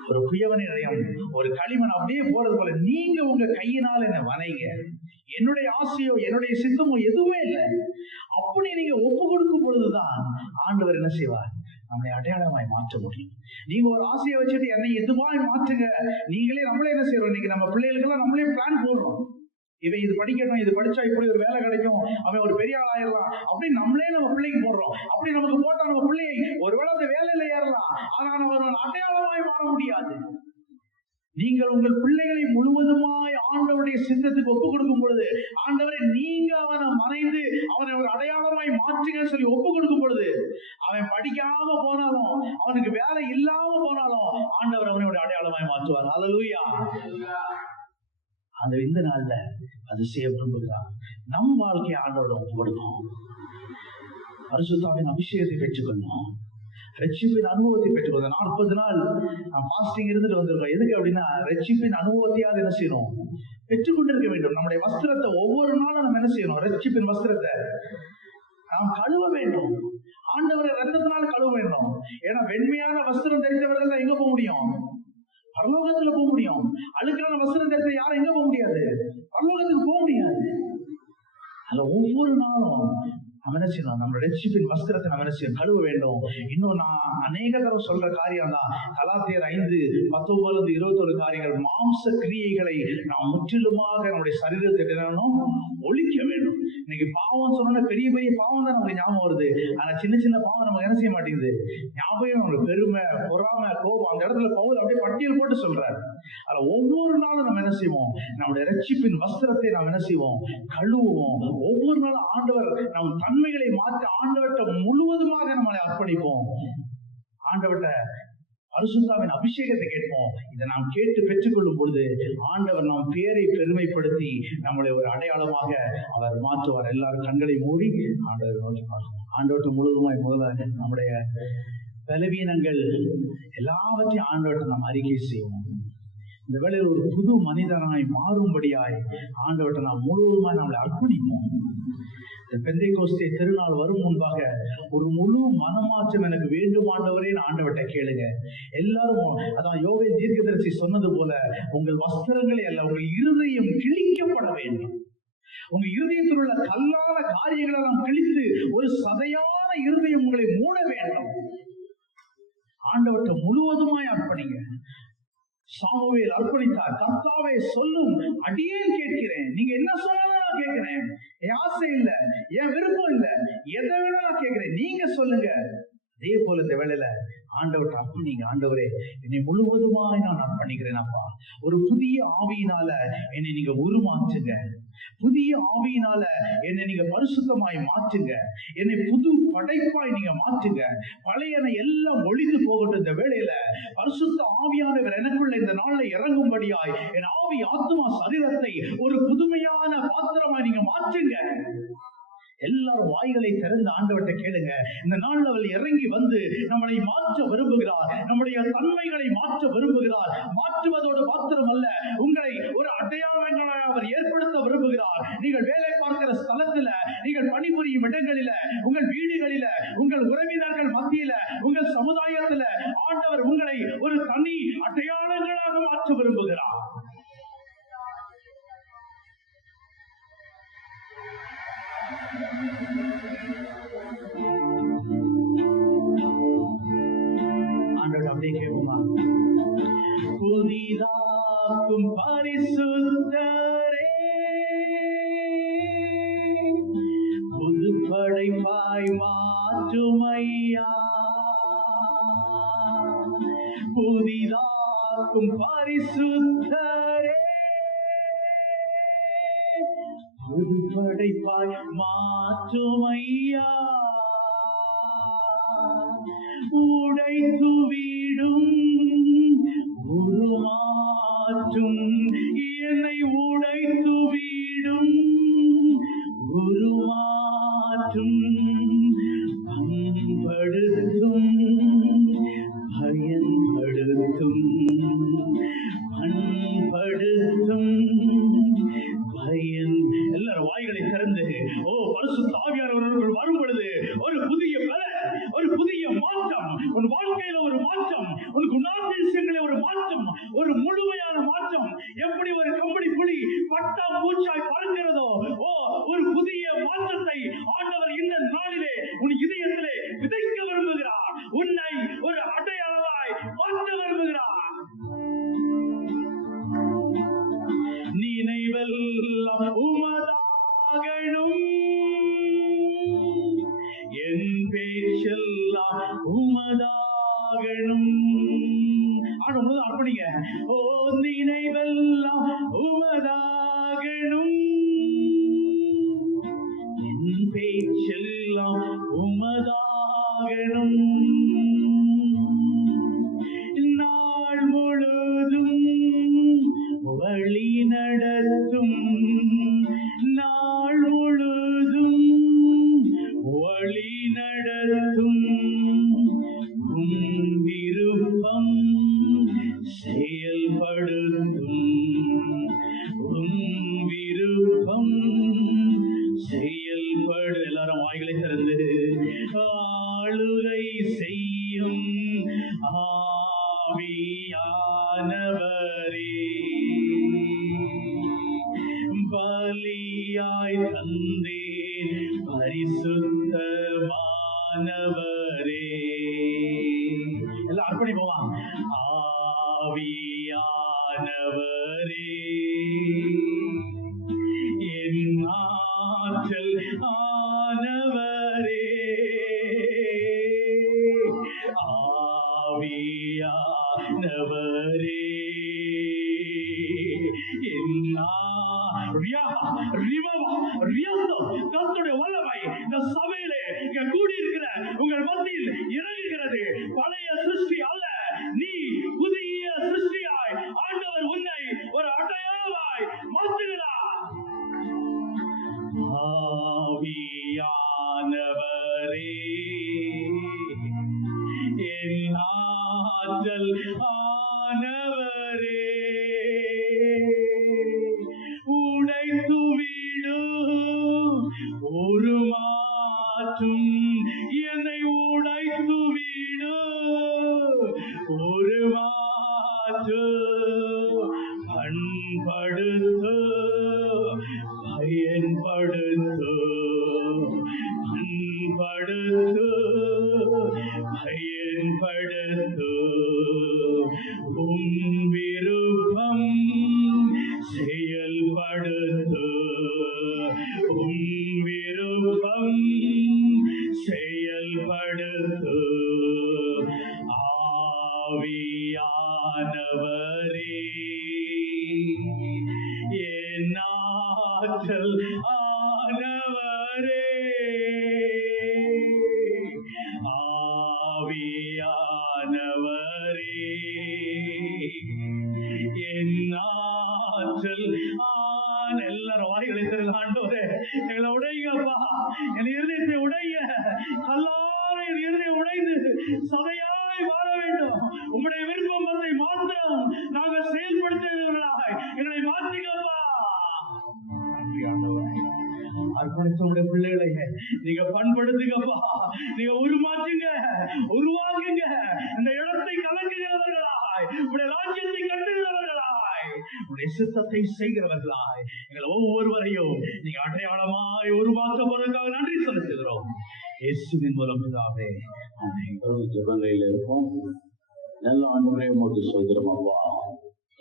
ஒரு குயவனிடம் ஒரு களிமண் அப்படியே போறது போல நீங்க உங்க கையினால் என்ன வணைங்க, என்னுடைய ஆசையோ என்னுடைய சித்தமோ எதுவுமே இல்லை. அப்படி நீங்க ஒப்பு கொடுக்கும் பொழுதுதான் ஆண்டவர் என்ன செய்வார், நம்மளை அடையாளமாய் மாற்ற முடியும். நீங்க ஒரு ஆசையை வச்சுட்டு என்னை எதுவாய் மாற்றுங்க, நம்மளே என்ன செய்யறோம், இன்னைக்கு நம்ம பிள்ளைகளுக்கு எல்லாம் நம்மளே பிளான் போடுறோம். இவன் இது படிக்கணும், இது படிச்சா இப்படி ஒரு வேலை கிடைக்கும், அவன் ஒரு பெரிய ஆள் ஆயிடலாம் அப்படி நம்மளே நம்ம பிள்ளைக்கு போடுறோம். அப்படி நமக்கு போட்டா நம்ம பிள்ளையை ஒருவேளை அந்த வேலையில ஏறலாம், ஆனா அவன் அடையாளமாய் மாற முடியாது. நீங்கள் உங்கள் பிள்ளைகளை முழுவதுமாய் ஆண்டவருடைய சித்தத்துக்கு ஒப்புக் கொடுக்கும் பொழுது, ஆண்டவரை நீங்க அவனை மறைந்து அவனை ஒரு அடையாளமாய் மாற்றுங்க சொல்லி ஒப்புக் கொடுக்கும் பொழுது, அவன் படிக்காம போனாலும் அவனுக்கு வேலை இல்லாம போனாலும் ஆண்டவர் அவனோட அடையாளமாய் மாற்றுவார். அல்லேலூயா. அந்த இந்த நாள்ல அது செய்ய விரும்புகிறார். நம் வாழ்க்கையை ஆண்டவரை ஒப்புக் கொடுக்கணும். பரிசுத்தாவின் அபிஷேகத்தை பெற்றுக்கொள்ளணும். ரட்சிப்பின் அனுபவத்தை பெற்றுக்கொள்ள 40 நாள் ஃபாஸ்டிங் இருந்துட்டு வந்திருக்கோம். எதுக்கு அப்படின்னா, ரட்சிப்பின் அனுபவத்தையால் என்ன செய்யணும், பெற்றுக்கொண்டிருக்க வேண்டும். நம்முடைய வஸ்திரத்தை ஒவ்வொரு நாளும் நம்ம என்ன செய்யணும், ரட்சிப்பின் வஸ்திரத்தை நாம் கழுவ வேண்டும். ஆண்டவரை ரத்தத்தினால கழுவ வேண்டும். ஏன்னா வெண்மையான வஸ்திரம் தரித்தவர்கள் தான் எங்க போக முடியும், பரலோகத்துல போக முடியும். அழுக்கான வஸ்திரம் தரித்த யாரும் எங்க போக முடியாது, பரலோகத்துக்கு போக முடியாது. அதுல ஒவ்வொரு நாளும் நம்ம என்ன செய்யணும், நம்ம ரட்சிப்பின் வஸ்திரத்தை நம்ம என்ன செய்யணும், கழுவ வேண்டும். இன்னும் நான் அநேக தடவை சொல்ற காரியம் தான், கலாத்தியர் 5:19-21 காரியங்கள். மாம்ச கிரியைகளை நாம் முற்றிலுமாக நம்முடைய சரீரத்தை ஒழிக்க வேண்டும். இன்னைக்கு பாவம் சொன்னா பெரிய பெரிய பாவம் தான் நமக்கு ஞாபகம் வருது. ஆனா சின்ன சின்ன பாவம் நமக்கு என்ன செய்ய மாட்டேங்குது, ஞாபகம். நம்மளுக்கு பெருமை, பொறாமை, கோபம், அந்த இடத்துல பவுல் அப்படியே பட்டியல் போட்டு சொல்றாரு. ஆனா ஒவ்வொரு நாளும் நம்ம என்ன செய்வோம், நம்முடைய ரட்சிப்பின் வஸ்திரத்தை நாம் என்ன செய்வோம், கழுவுவோம். ஒவ்வொரு நாளும் ஆண்டவர் நம் தன்மைகளை மாற்றி ஆண்டவர்கிட்ட முழுவதுமாக நம்மளை அர்ப்பணிப்போம். ஆண்டவர்கிட்ட பரிசுத்தாவின் அபிஷேகத்தை கேட்போம். இதை நாம் கேட்டு பெற்றுக்கொள்ளும் பொழுது ஆண்டவர் நம் பேரை பெருமைப்படுத்தி நம்மளை ஒரு அடையாளமாக அவர் மாற்றுவார். எல்லாரும் கண்களை மூடி ஆண்டவர் நோக்கி பார்ப்போம். ஆண்டவர்கிட்ட முழுவதுமாய் முதலாக நம்முடைய பலவீனங்கள் எல்லாவற்றையும் ஆண்டவர்கிட்ட நாம் அறிக்கை செய்வோம். இந்த வேளையில் ஒரு புது மனிதனாய் மாறும்படியாய் ஆண்டவர்கிட்ட நாம் முழுவதுமாய் நம்மளை அர்ப்பணிப்போம். பெந்தைக்கோஸ்தே திருநாள் வரும் முன்பாக ஒரு முழு மனமாற்றம் எனக்கு வேண்டும் ஆண்டவரே, ஆண்டவர்கிட்ட கேளுங்க. எல்லாரும் அதான் யோவேல் தீர்க்கதரிசி சொன்னது போல, உங்கள் வஸ்திரங்களே அல்ல, உங்கள் இருதயம் கிழிக்கப்பட வேண்டும். உங்க இருதயத்தில் உள்ள கல்லான காரியங்களை நாம் கிழித்து ஒரு சதையான இருதயம் உங்களை மூட வேண்டும். ஆண்டவர்கிட்ட முழுவதுமாய் அர்ப்பணிங்க. சாமுவேல் அர்ப்பணித்தார். கர்த்தாவே சொல்லும், அடியேன் கேட்கிறேன், நீங்க என்ன சொன்னாலும் நான் கேட்கிறேன். என் ஆசை இல்ல, என் விருப்பம் இல்ல, எதை வேணா நான் கேட்கிறேன், நீங்க சொல்லுங்க. அதே போல இந்த வேளையில ஆண்டவர்கிட்ட அர்ப்பணிங்க. ஆண்டவரே, என்னை முழுவதுமாய் நான் அர்ப்பணிக்கிறேன் அப்பா. ஒரு புதிய ஆவியினால என்னை நீங்க உருமாற்றுங்க. புதிய ஆவியினால என்னை நீங்க பரிசுத்தமாய் மாற்றுங்க. என்னை புது படைப்பாய் நீங்க மாற்றுங்க. பழையன எல்லாம் ஒழிந்து போகட்டும். இந்த வேளையில பரிசுத்த ஆவியானவர் எனக்குள்ள இந்த நாள்ல இறங்கும்படியாய் என் ஆவி, ஆத்மா, சரீரத்தை ஒரு புதுமையான பாத்திரமாய் நீங்க மாற்றுங்க. எல்லாரும் வாய்களை திறந்து ஆண்டவர்கிட்ட கேளுங்க. இந்த நாள் அவள் இறங்கி வந்து நம்மளை மாற்ற விரும்புகிறார். நம்முடைய தன்மைகளை மாற்ற விரும்புகிறார். மாற்றுவதோடு மாத்திரம் அல்ல, உங்களை ஒரு அடையாளங்களை அவர் ஏற்படுத்த விரும்புகிறார். நீங்கள் வேலை பார்க்கிற ஸ்தலத்துல, நீங்கள் பணிபுரியும் இடங்களில, உங்கள் வீடுகளில, உங்கள் உறவினர்கள் மத்தியில, உங்கள் சமுதாயத்துல ஆண்டவர் உங்களை ஒரு தனி அடையாளங்களாக மாற்ற விரும்புகிறார். ஆண்டவர் அப்படியே கேட்போமா? புதிதாக்கும் பரிசுத்தரே, புது படைப்பாய் மாற்றுமையா. புதிதாக்கும் பரிசுத்தரே, புது படைப்பாய் மாற்றுமையா. உடைத்து வீடும் உருமாற்றும், என்னை உடைத்து வீடும் உருமாற்றும், பண்படுத்தும் பயன்படுத்தும், பண்படுத்தும் பயன். எல்லாரும் வாய்களை திறந்து, ஓ பரிசுத்த ஆவியானவர் வரும் பொழுது ஒரு புதிய பலன், ஒரு புதிய மாற்றம், உன் வாழ்க்கையில ஒரு மாற்றம், உன் குணாதிசயங்கள ஒரு மாற்றம், ஒரு முழுமையான மாற்றம். எப்படி ஒரு கம்பளி புலி பட்டா பூச்சாய் பறக்கிறதோ, ஓ ஒரு புதிய மாற்றத்தை ஆண்டவர் இந்த நாளிலே உன் இதயத்திலே விதைக்க விரும்புகிறார். உன்னை ஒரு அடையாளமாய் மாற்ற விரும்புகிறார். நினைவெல்லாம் உமதாகணும், என் பேச்செல்லாம் உமதாகணும். ஆண்டு அர்ப்பணிங்க. ஓ நினைவெல்லாம் உமதாகணும், என் பேச்செல்லாம் உமதாகணும். நாள் முழுதும் வழி நடத்தும், நாள் முழுதும் வழி நடத்தும், விருப்பம் செயல்படுத்தும், விருப்பம் செயல்படு. எல்லாரும் வாய்களை திறந்து, ஆளுகை நடத்து ஆவியானவரே, என் ஆற்றல் ஆனவரே, ஆவியானவரே, என் ஆற்றல் எல்லாரும் வாய்களை திறந்து ஆண்டவரே எங்களை உடைங்கப்பா, என் இருதயத்தை உடைய, கல்லான என் இருதயம் உடைந்து சதையாய் வாழ வேண்டும். உங்களுடைய விருப்பத்தை மாத்திரம் நாங்கள் செயல்படுத்துகிறவர்களாய் எங்களை மாற்றிக்கப்பா. நன்றி ஆண்டவரே. அர்ப்பணித்தோடைய பிள்ளைகளை நீங்க பண்படுத்துங்கப்பா, நீங்க உருமாற்றுங்க, உருவாக்குங்க. இந்த இடத்தை கலக்குகிறவர்களாய், உடைய ராஜ்யத்தை கட்டுகிறவர்களாய், உடைய சித்தத்தை செய்கிறவர்களாய் எங்களை ஒவ்வொருவரையும் நீங்க அடையாளமாய் உருவாக்க போறதுக்காக நன்றி செலுத்துகிறோம். இயேசுவின் மூலம் பிதாவே, ஆமென். ஜெபங்களில் இருக்கும். நல்ல ஆண்டவரே உமக்கு ஸ்தோத்திரம் அப்பா.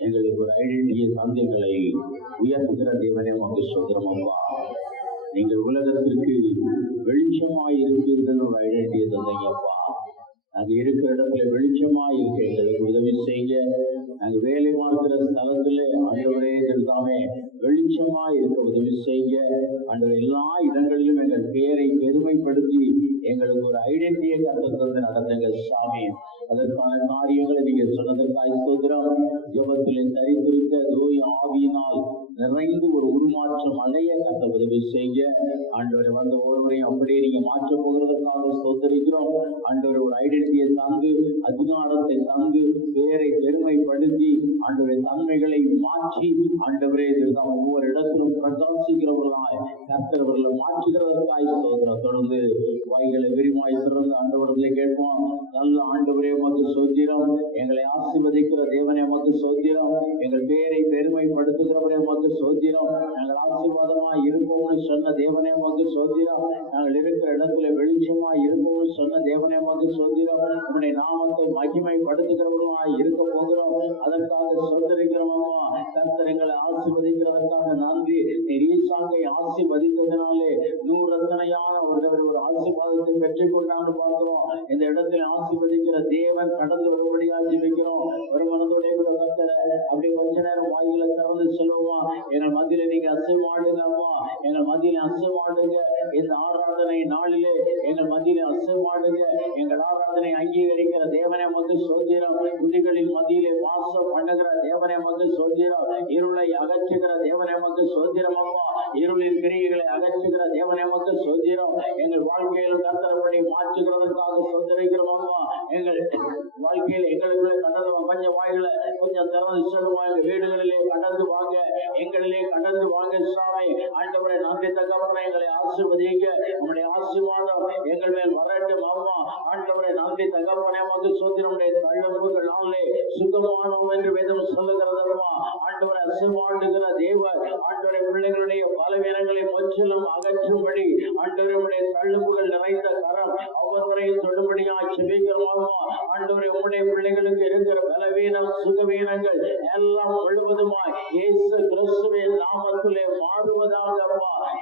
எங்களுக்கு ஒரு ஐடென்டிட்டியை தந்தைகளை உயர்த்துகிற தேவனே உமக்கு ஸ்தோத்திரம் அப்பா. நீங்கள் உலகத்திற்கு வெளிச்சமாய் இருப்பீர்கள் ஒரு ஐடென்டிட்டியை தந்தீங்கப்பா. நாங்கள் இருக்கிற இடத்துல வெளிச்சமாய் இருக்க எங்களுக்கு உதவி செய்ய. நாங்கள் வேலை பார்க்கிற ஸ்தலத்துல ஆண்டவரே தாமே வெளிச்சமாய் இருக்க உதவி செய்ய. ஆண்டவர் எல்லா இடங்களிலும் எங்கள் பெயரை பெருமைப்படுத்தி எங்களுக்கு ஒரு ஐடென்டிட்டியை கற்றுத்தந்து நடத்துங்க சாமி. அதற்கான காரியங்களை நீங்க சொன்னதற்காக ஸ்தோத்திரம். ஜெபத்திலே தரித்திருக்க தூய ஆவியினால் நிறைந்து ஒரு உருமாற்றம் அடைய கத்த உதவி செய்ய. ஆண்டவரை வந்த ஒருவரையும் அப்படியே நீங்க மாற்ற போகிறதற்காக ஸ்தோத்திரிக்கிறோம். ஆண்டவர் ஒரு ஐடென்டிட்டியை தந்து, அதிகாரத்தை தந்து, பேரை பெருமைப்படுத்தி, ஆண்டவரை தன்மைகளை மாற்றி, ஆண்டவரே ஒவ்வொரு இடத்திலும் பிரகாசிக்கிறவர்களாய் கர்த்தர்களை மாற்றுகிறதற்காக ஸ்தோத்திரம். தொடர்ந்து வாய்களை விரிவாய் திறந்து ஆண்டவரத்திலே கேட்போம். நல்ல ஆண்டவரே உமக்கு ஸ்தோத்திரம். எங்களை ஆசீர்வதிக்கிற தேவனே உமக்கு ஸ்தோத்திரம். எங்கள் பேரை பெருமைப்படுத்துகிறவரே உமக்கு ஸ்தோத்திரம். நாங்கள் ஆசீர்வாதமாய் இருப்போம்னு சொன்ன தேவனே உமக்கு ஸ்தோத்திரம். நாங்கள் இருக்கிற இடத்துல வெளிச்சமாய் இருப்போம்னு சொன்ன தேவனே உமக்கு ஸ்தோத்திரம். உன்னுடைய நாமத்தை மகிமைப்படுத்துகிறவர்களாய் இருக்க போகிறோம். அதற்காக ஸ்தோத்திரிக்கிறோம் அம்மா. கர்த்தர் எங்களை ஆசீர்வதிக்கிறதற்காக நன்றி. நீர் ஈசாக்கை ஆசீர்வதித்ததினாலே நூறத்தனையான ஒரு ஆசீர்வாதத்தை பெற்றுக் கொண்டான்னு பார்க்கிறோம். இந்த இடத்துல ஆசீர்வதிக்கிற தேவன் கடந்து வரும்படியாக ஜெபிக்கிறோம். ஒரு மனதோடைய கூட கர்த்தரை அப்படி கொஞ்ச நேரம் வாய்களை திறந்து சொல்லுவோமா. எங்கள் மத்தியில நீங்க அசைவாடுங்க அம்மா, எங்கள் மத்தியில அசைவாடுங்க. இந்த ஆராதனை நாளிலே எங்கள் மத்தியில அசைவாடுங்க. எங்கள் ஆராதனை அங்கீகரிக்கிற தேவனே உமக்கு ஸ்தோத்திரம். துதிகளின் மத்தியிலே வாசம் பண்ணுகிற தேவனே உமக்கு ஸ்தோத்திரம். இருளை அகற்றுகிற தேவனே உமக்கு ஸ்தோத்திரம் அம்மா. இருளின் கிரியைகளை அகற்றுகிற தேவனே உமக்கு ஸ்தோத்திரம். எங்கள் வாழ்க்கையில் கர்த்தரப்படி மாற்றுகிறதற்காக ஸ்தோத்திரிக்கிறோம் அம்மா. எங்கள் வாழ்க்கையில் எங்களுக்குள்ளே கடந்து கொஞ்சம் வாய்களை கொஞ்சம் திறந்து சொல்லுமா. எங்கள் வீடுகளிலே கடந்து வாங்க, எங்களிலே கடந்து வாங்க சாமி. ஆண்டவரை நன்றி தகப்பனே, எங்களை ஆசீர்வதிங்க. நம்முடைய ஆசீர்வாதம் எங்கள் மேல் வரட்டும் அம்மா. ஆண்டவரை நன்றி தகப்பனே உமக்கு ஸ்தோத்திரம். நம்முடைய தள்ளுமுகள் நாளே சுகமானோம் என்று வேதம் சொல்லுகிறதம்மா. ஆண்டவரை அசைவாடுகிற தேவ ஆண்டவரை பிள்ளைகளுடைய பலவீனங்களை முற்றிலும் அகற்றும்படி ஆண்டவருடைய தள்ளுமுகள் நிறைந்த கரம் ஒவ்வொருவரையும் தொடும்படியாக செபிக்கிறோம். ஆண்டவரை உம்முடைய பிள்ளைகளுக்கு இருக்கிற பலவீனம் சுகவீனங்கள் எல்லாம் முழுவதுமாய் இயேசு கிறிஸ்துவின் நாமத்திலே மாறுவதாக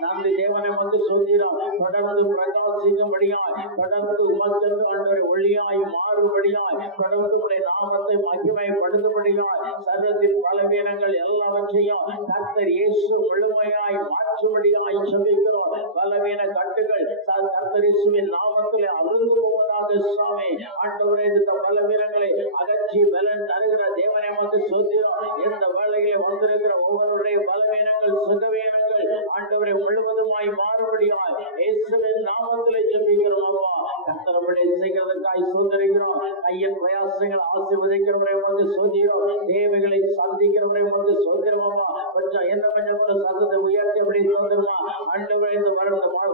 நன்றி தேவனை வந்து சொல்கிறோம். தொடர்ந்து பிரகாசிக்கும்படியாய், தொடர்ந்து உமக்கென்று ஆண்டவரை ஒளியாய் மாறுபடியாய், தொடர்ந்து உடைய நாமத்தை மகிமைப்படுத்தும்படியாய், சரீரத்தின் பலவீனங்கள் எல்லாவற்றையும் கர்த்தர் இயேசு முழுமையாய் மாற்றும்படியாய் செபிக்கிறோம். பலவீன கட்டுகள் கர்த்தர் இயேசுவின் நாமத்திலே அறுந்து போவதாக சுவாமி. ஆண்டவரே இந்த பலவீனங்களை அகற்றி பலன் தருகிற தேவனை வந்து சொல்கிறோம். இந்த வேளையிலே வந்திருக்கிற ஒவ்வொருடைய பலவீனங்கள் சுகவீனங்கள் ஆண்டவரை முழுவதுமாய் மாறுபடியாய் இயேசுவின் நாமத்திலே ஜெபிக்கிறோம் அப்பா. கர்த்தரப்படி செய்கிறதற்காய் சோதரிக்கிறோம். கையின் பிரயாசங்களை ஆசீர்வதிக்கிறவரை வந்து சோதிக்கிறோம். தேவைகளை சந்திக்கிறவரை வந்து சோதரிக்கிறோம் அப்பா. கொஞ்சம் என்ன கொஞ்சம் கூட சத்தத்தை உயர்த்தி அப்படி சோதரமா. ஆண்டவரை இந்த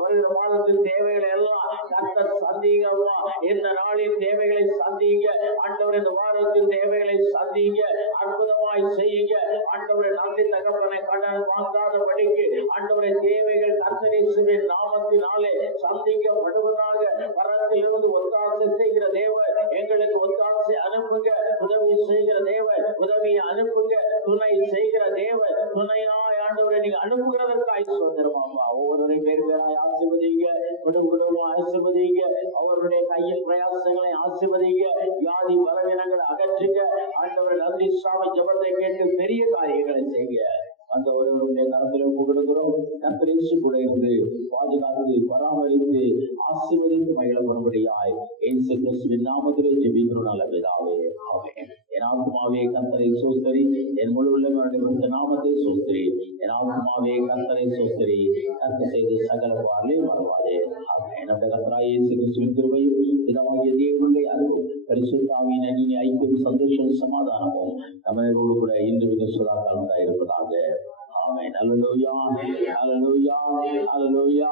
வருகிற மாதத்தின் தேவைகளை எல்லாம் கர்த்தர் சந்திங்க அப்பா. இந்த நாளின் தேவைகளை சந்திங்க ஆண்டவரை. இந்த வாரத்தின் தேவைகளை சந்திங்க, அற்புதமாய் செய்யுங்க ஆண்டவரை. நன்றி தகப்பனை கடன் வாங்காத படிக்கு ஆண்டவரை தேவைகள் கர்த்தர் இயேசுவின் நாமத்தினாலே சந்திக்கப்படுவதாக. வரத்திலிருந்து ஒத்தாசை செய்கிற தேவன் எங்களுக்கு ஒத்தாசை அனுப்புங்க. உதவி செய்கிற தேவன் உதவியை அனுப்புங்க. துணை செய்கிற தேவன் துணையாய் ஆண்டவரை நீங்க அனுப்புகிறதற்காய் சோதரமாமா. ஒவ்வொருவரையும் பேர் பேராய் ஆசீர்வதிங்க. குடும்பம் ஆசீர்வதிங்க, அவருடைய கையில் பிரயாசங்களை ஆசீர்வதிங்க, வியாதி பலவீனங்களை அகற்றுங்க. ஆண்டவர் நன்றி சுவாமி, ஜெபத்தை கேட்டு பெரிய காரியங்களை செய்ய அந்த ஒருவருடைய கரத்திலே கொடுக்கிறோம். கர்த்தரேசு கூட இருந்து பாதுகாத்து பராமரித்து ஆசீர்வதித்து மகிழப்படும்படியாய் இயேசு கிறிஸ்துவின் நாமத்திலே ஜெபிக்கிறோம் நல்ல பிதாவே, ஆமென். என் ஆத்துமாவே கர்த்தரை சோஸ்தரி, என் முழு உள்ளவனுடைய நாமத்தை சோஸ்தரி. என் ஆத்துமாவே கர்த்தரை சோஸ்தரி, கர்த்தர் செய்த சகல பாடலை மறவாதே. என்னுடைய கர்த்தராகிய இயேசு கிறிஸ்துவின் கிருபையும் பிதாவாகிய தேவனுடைய அன்பும் பரிசுத்த ஆவியின் அந்நிய ஐக்கியம் சந்தோஷம் சமாதானமும் நம்மளோடு கூட இன்று சதா காலம் இருப்பதாக. ஆமென். அல்லேலூயா, அல்லேலூயா, அல்லேலூயா.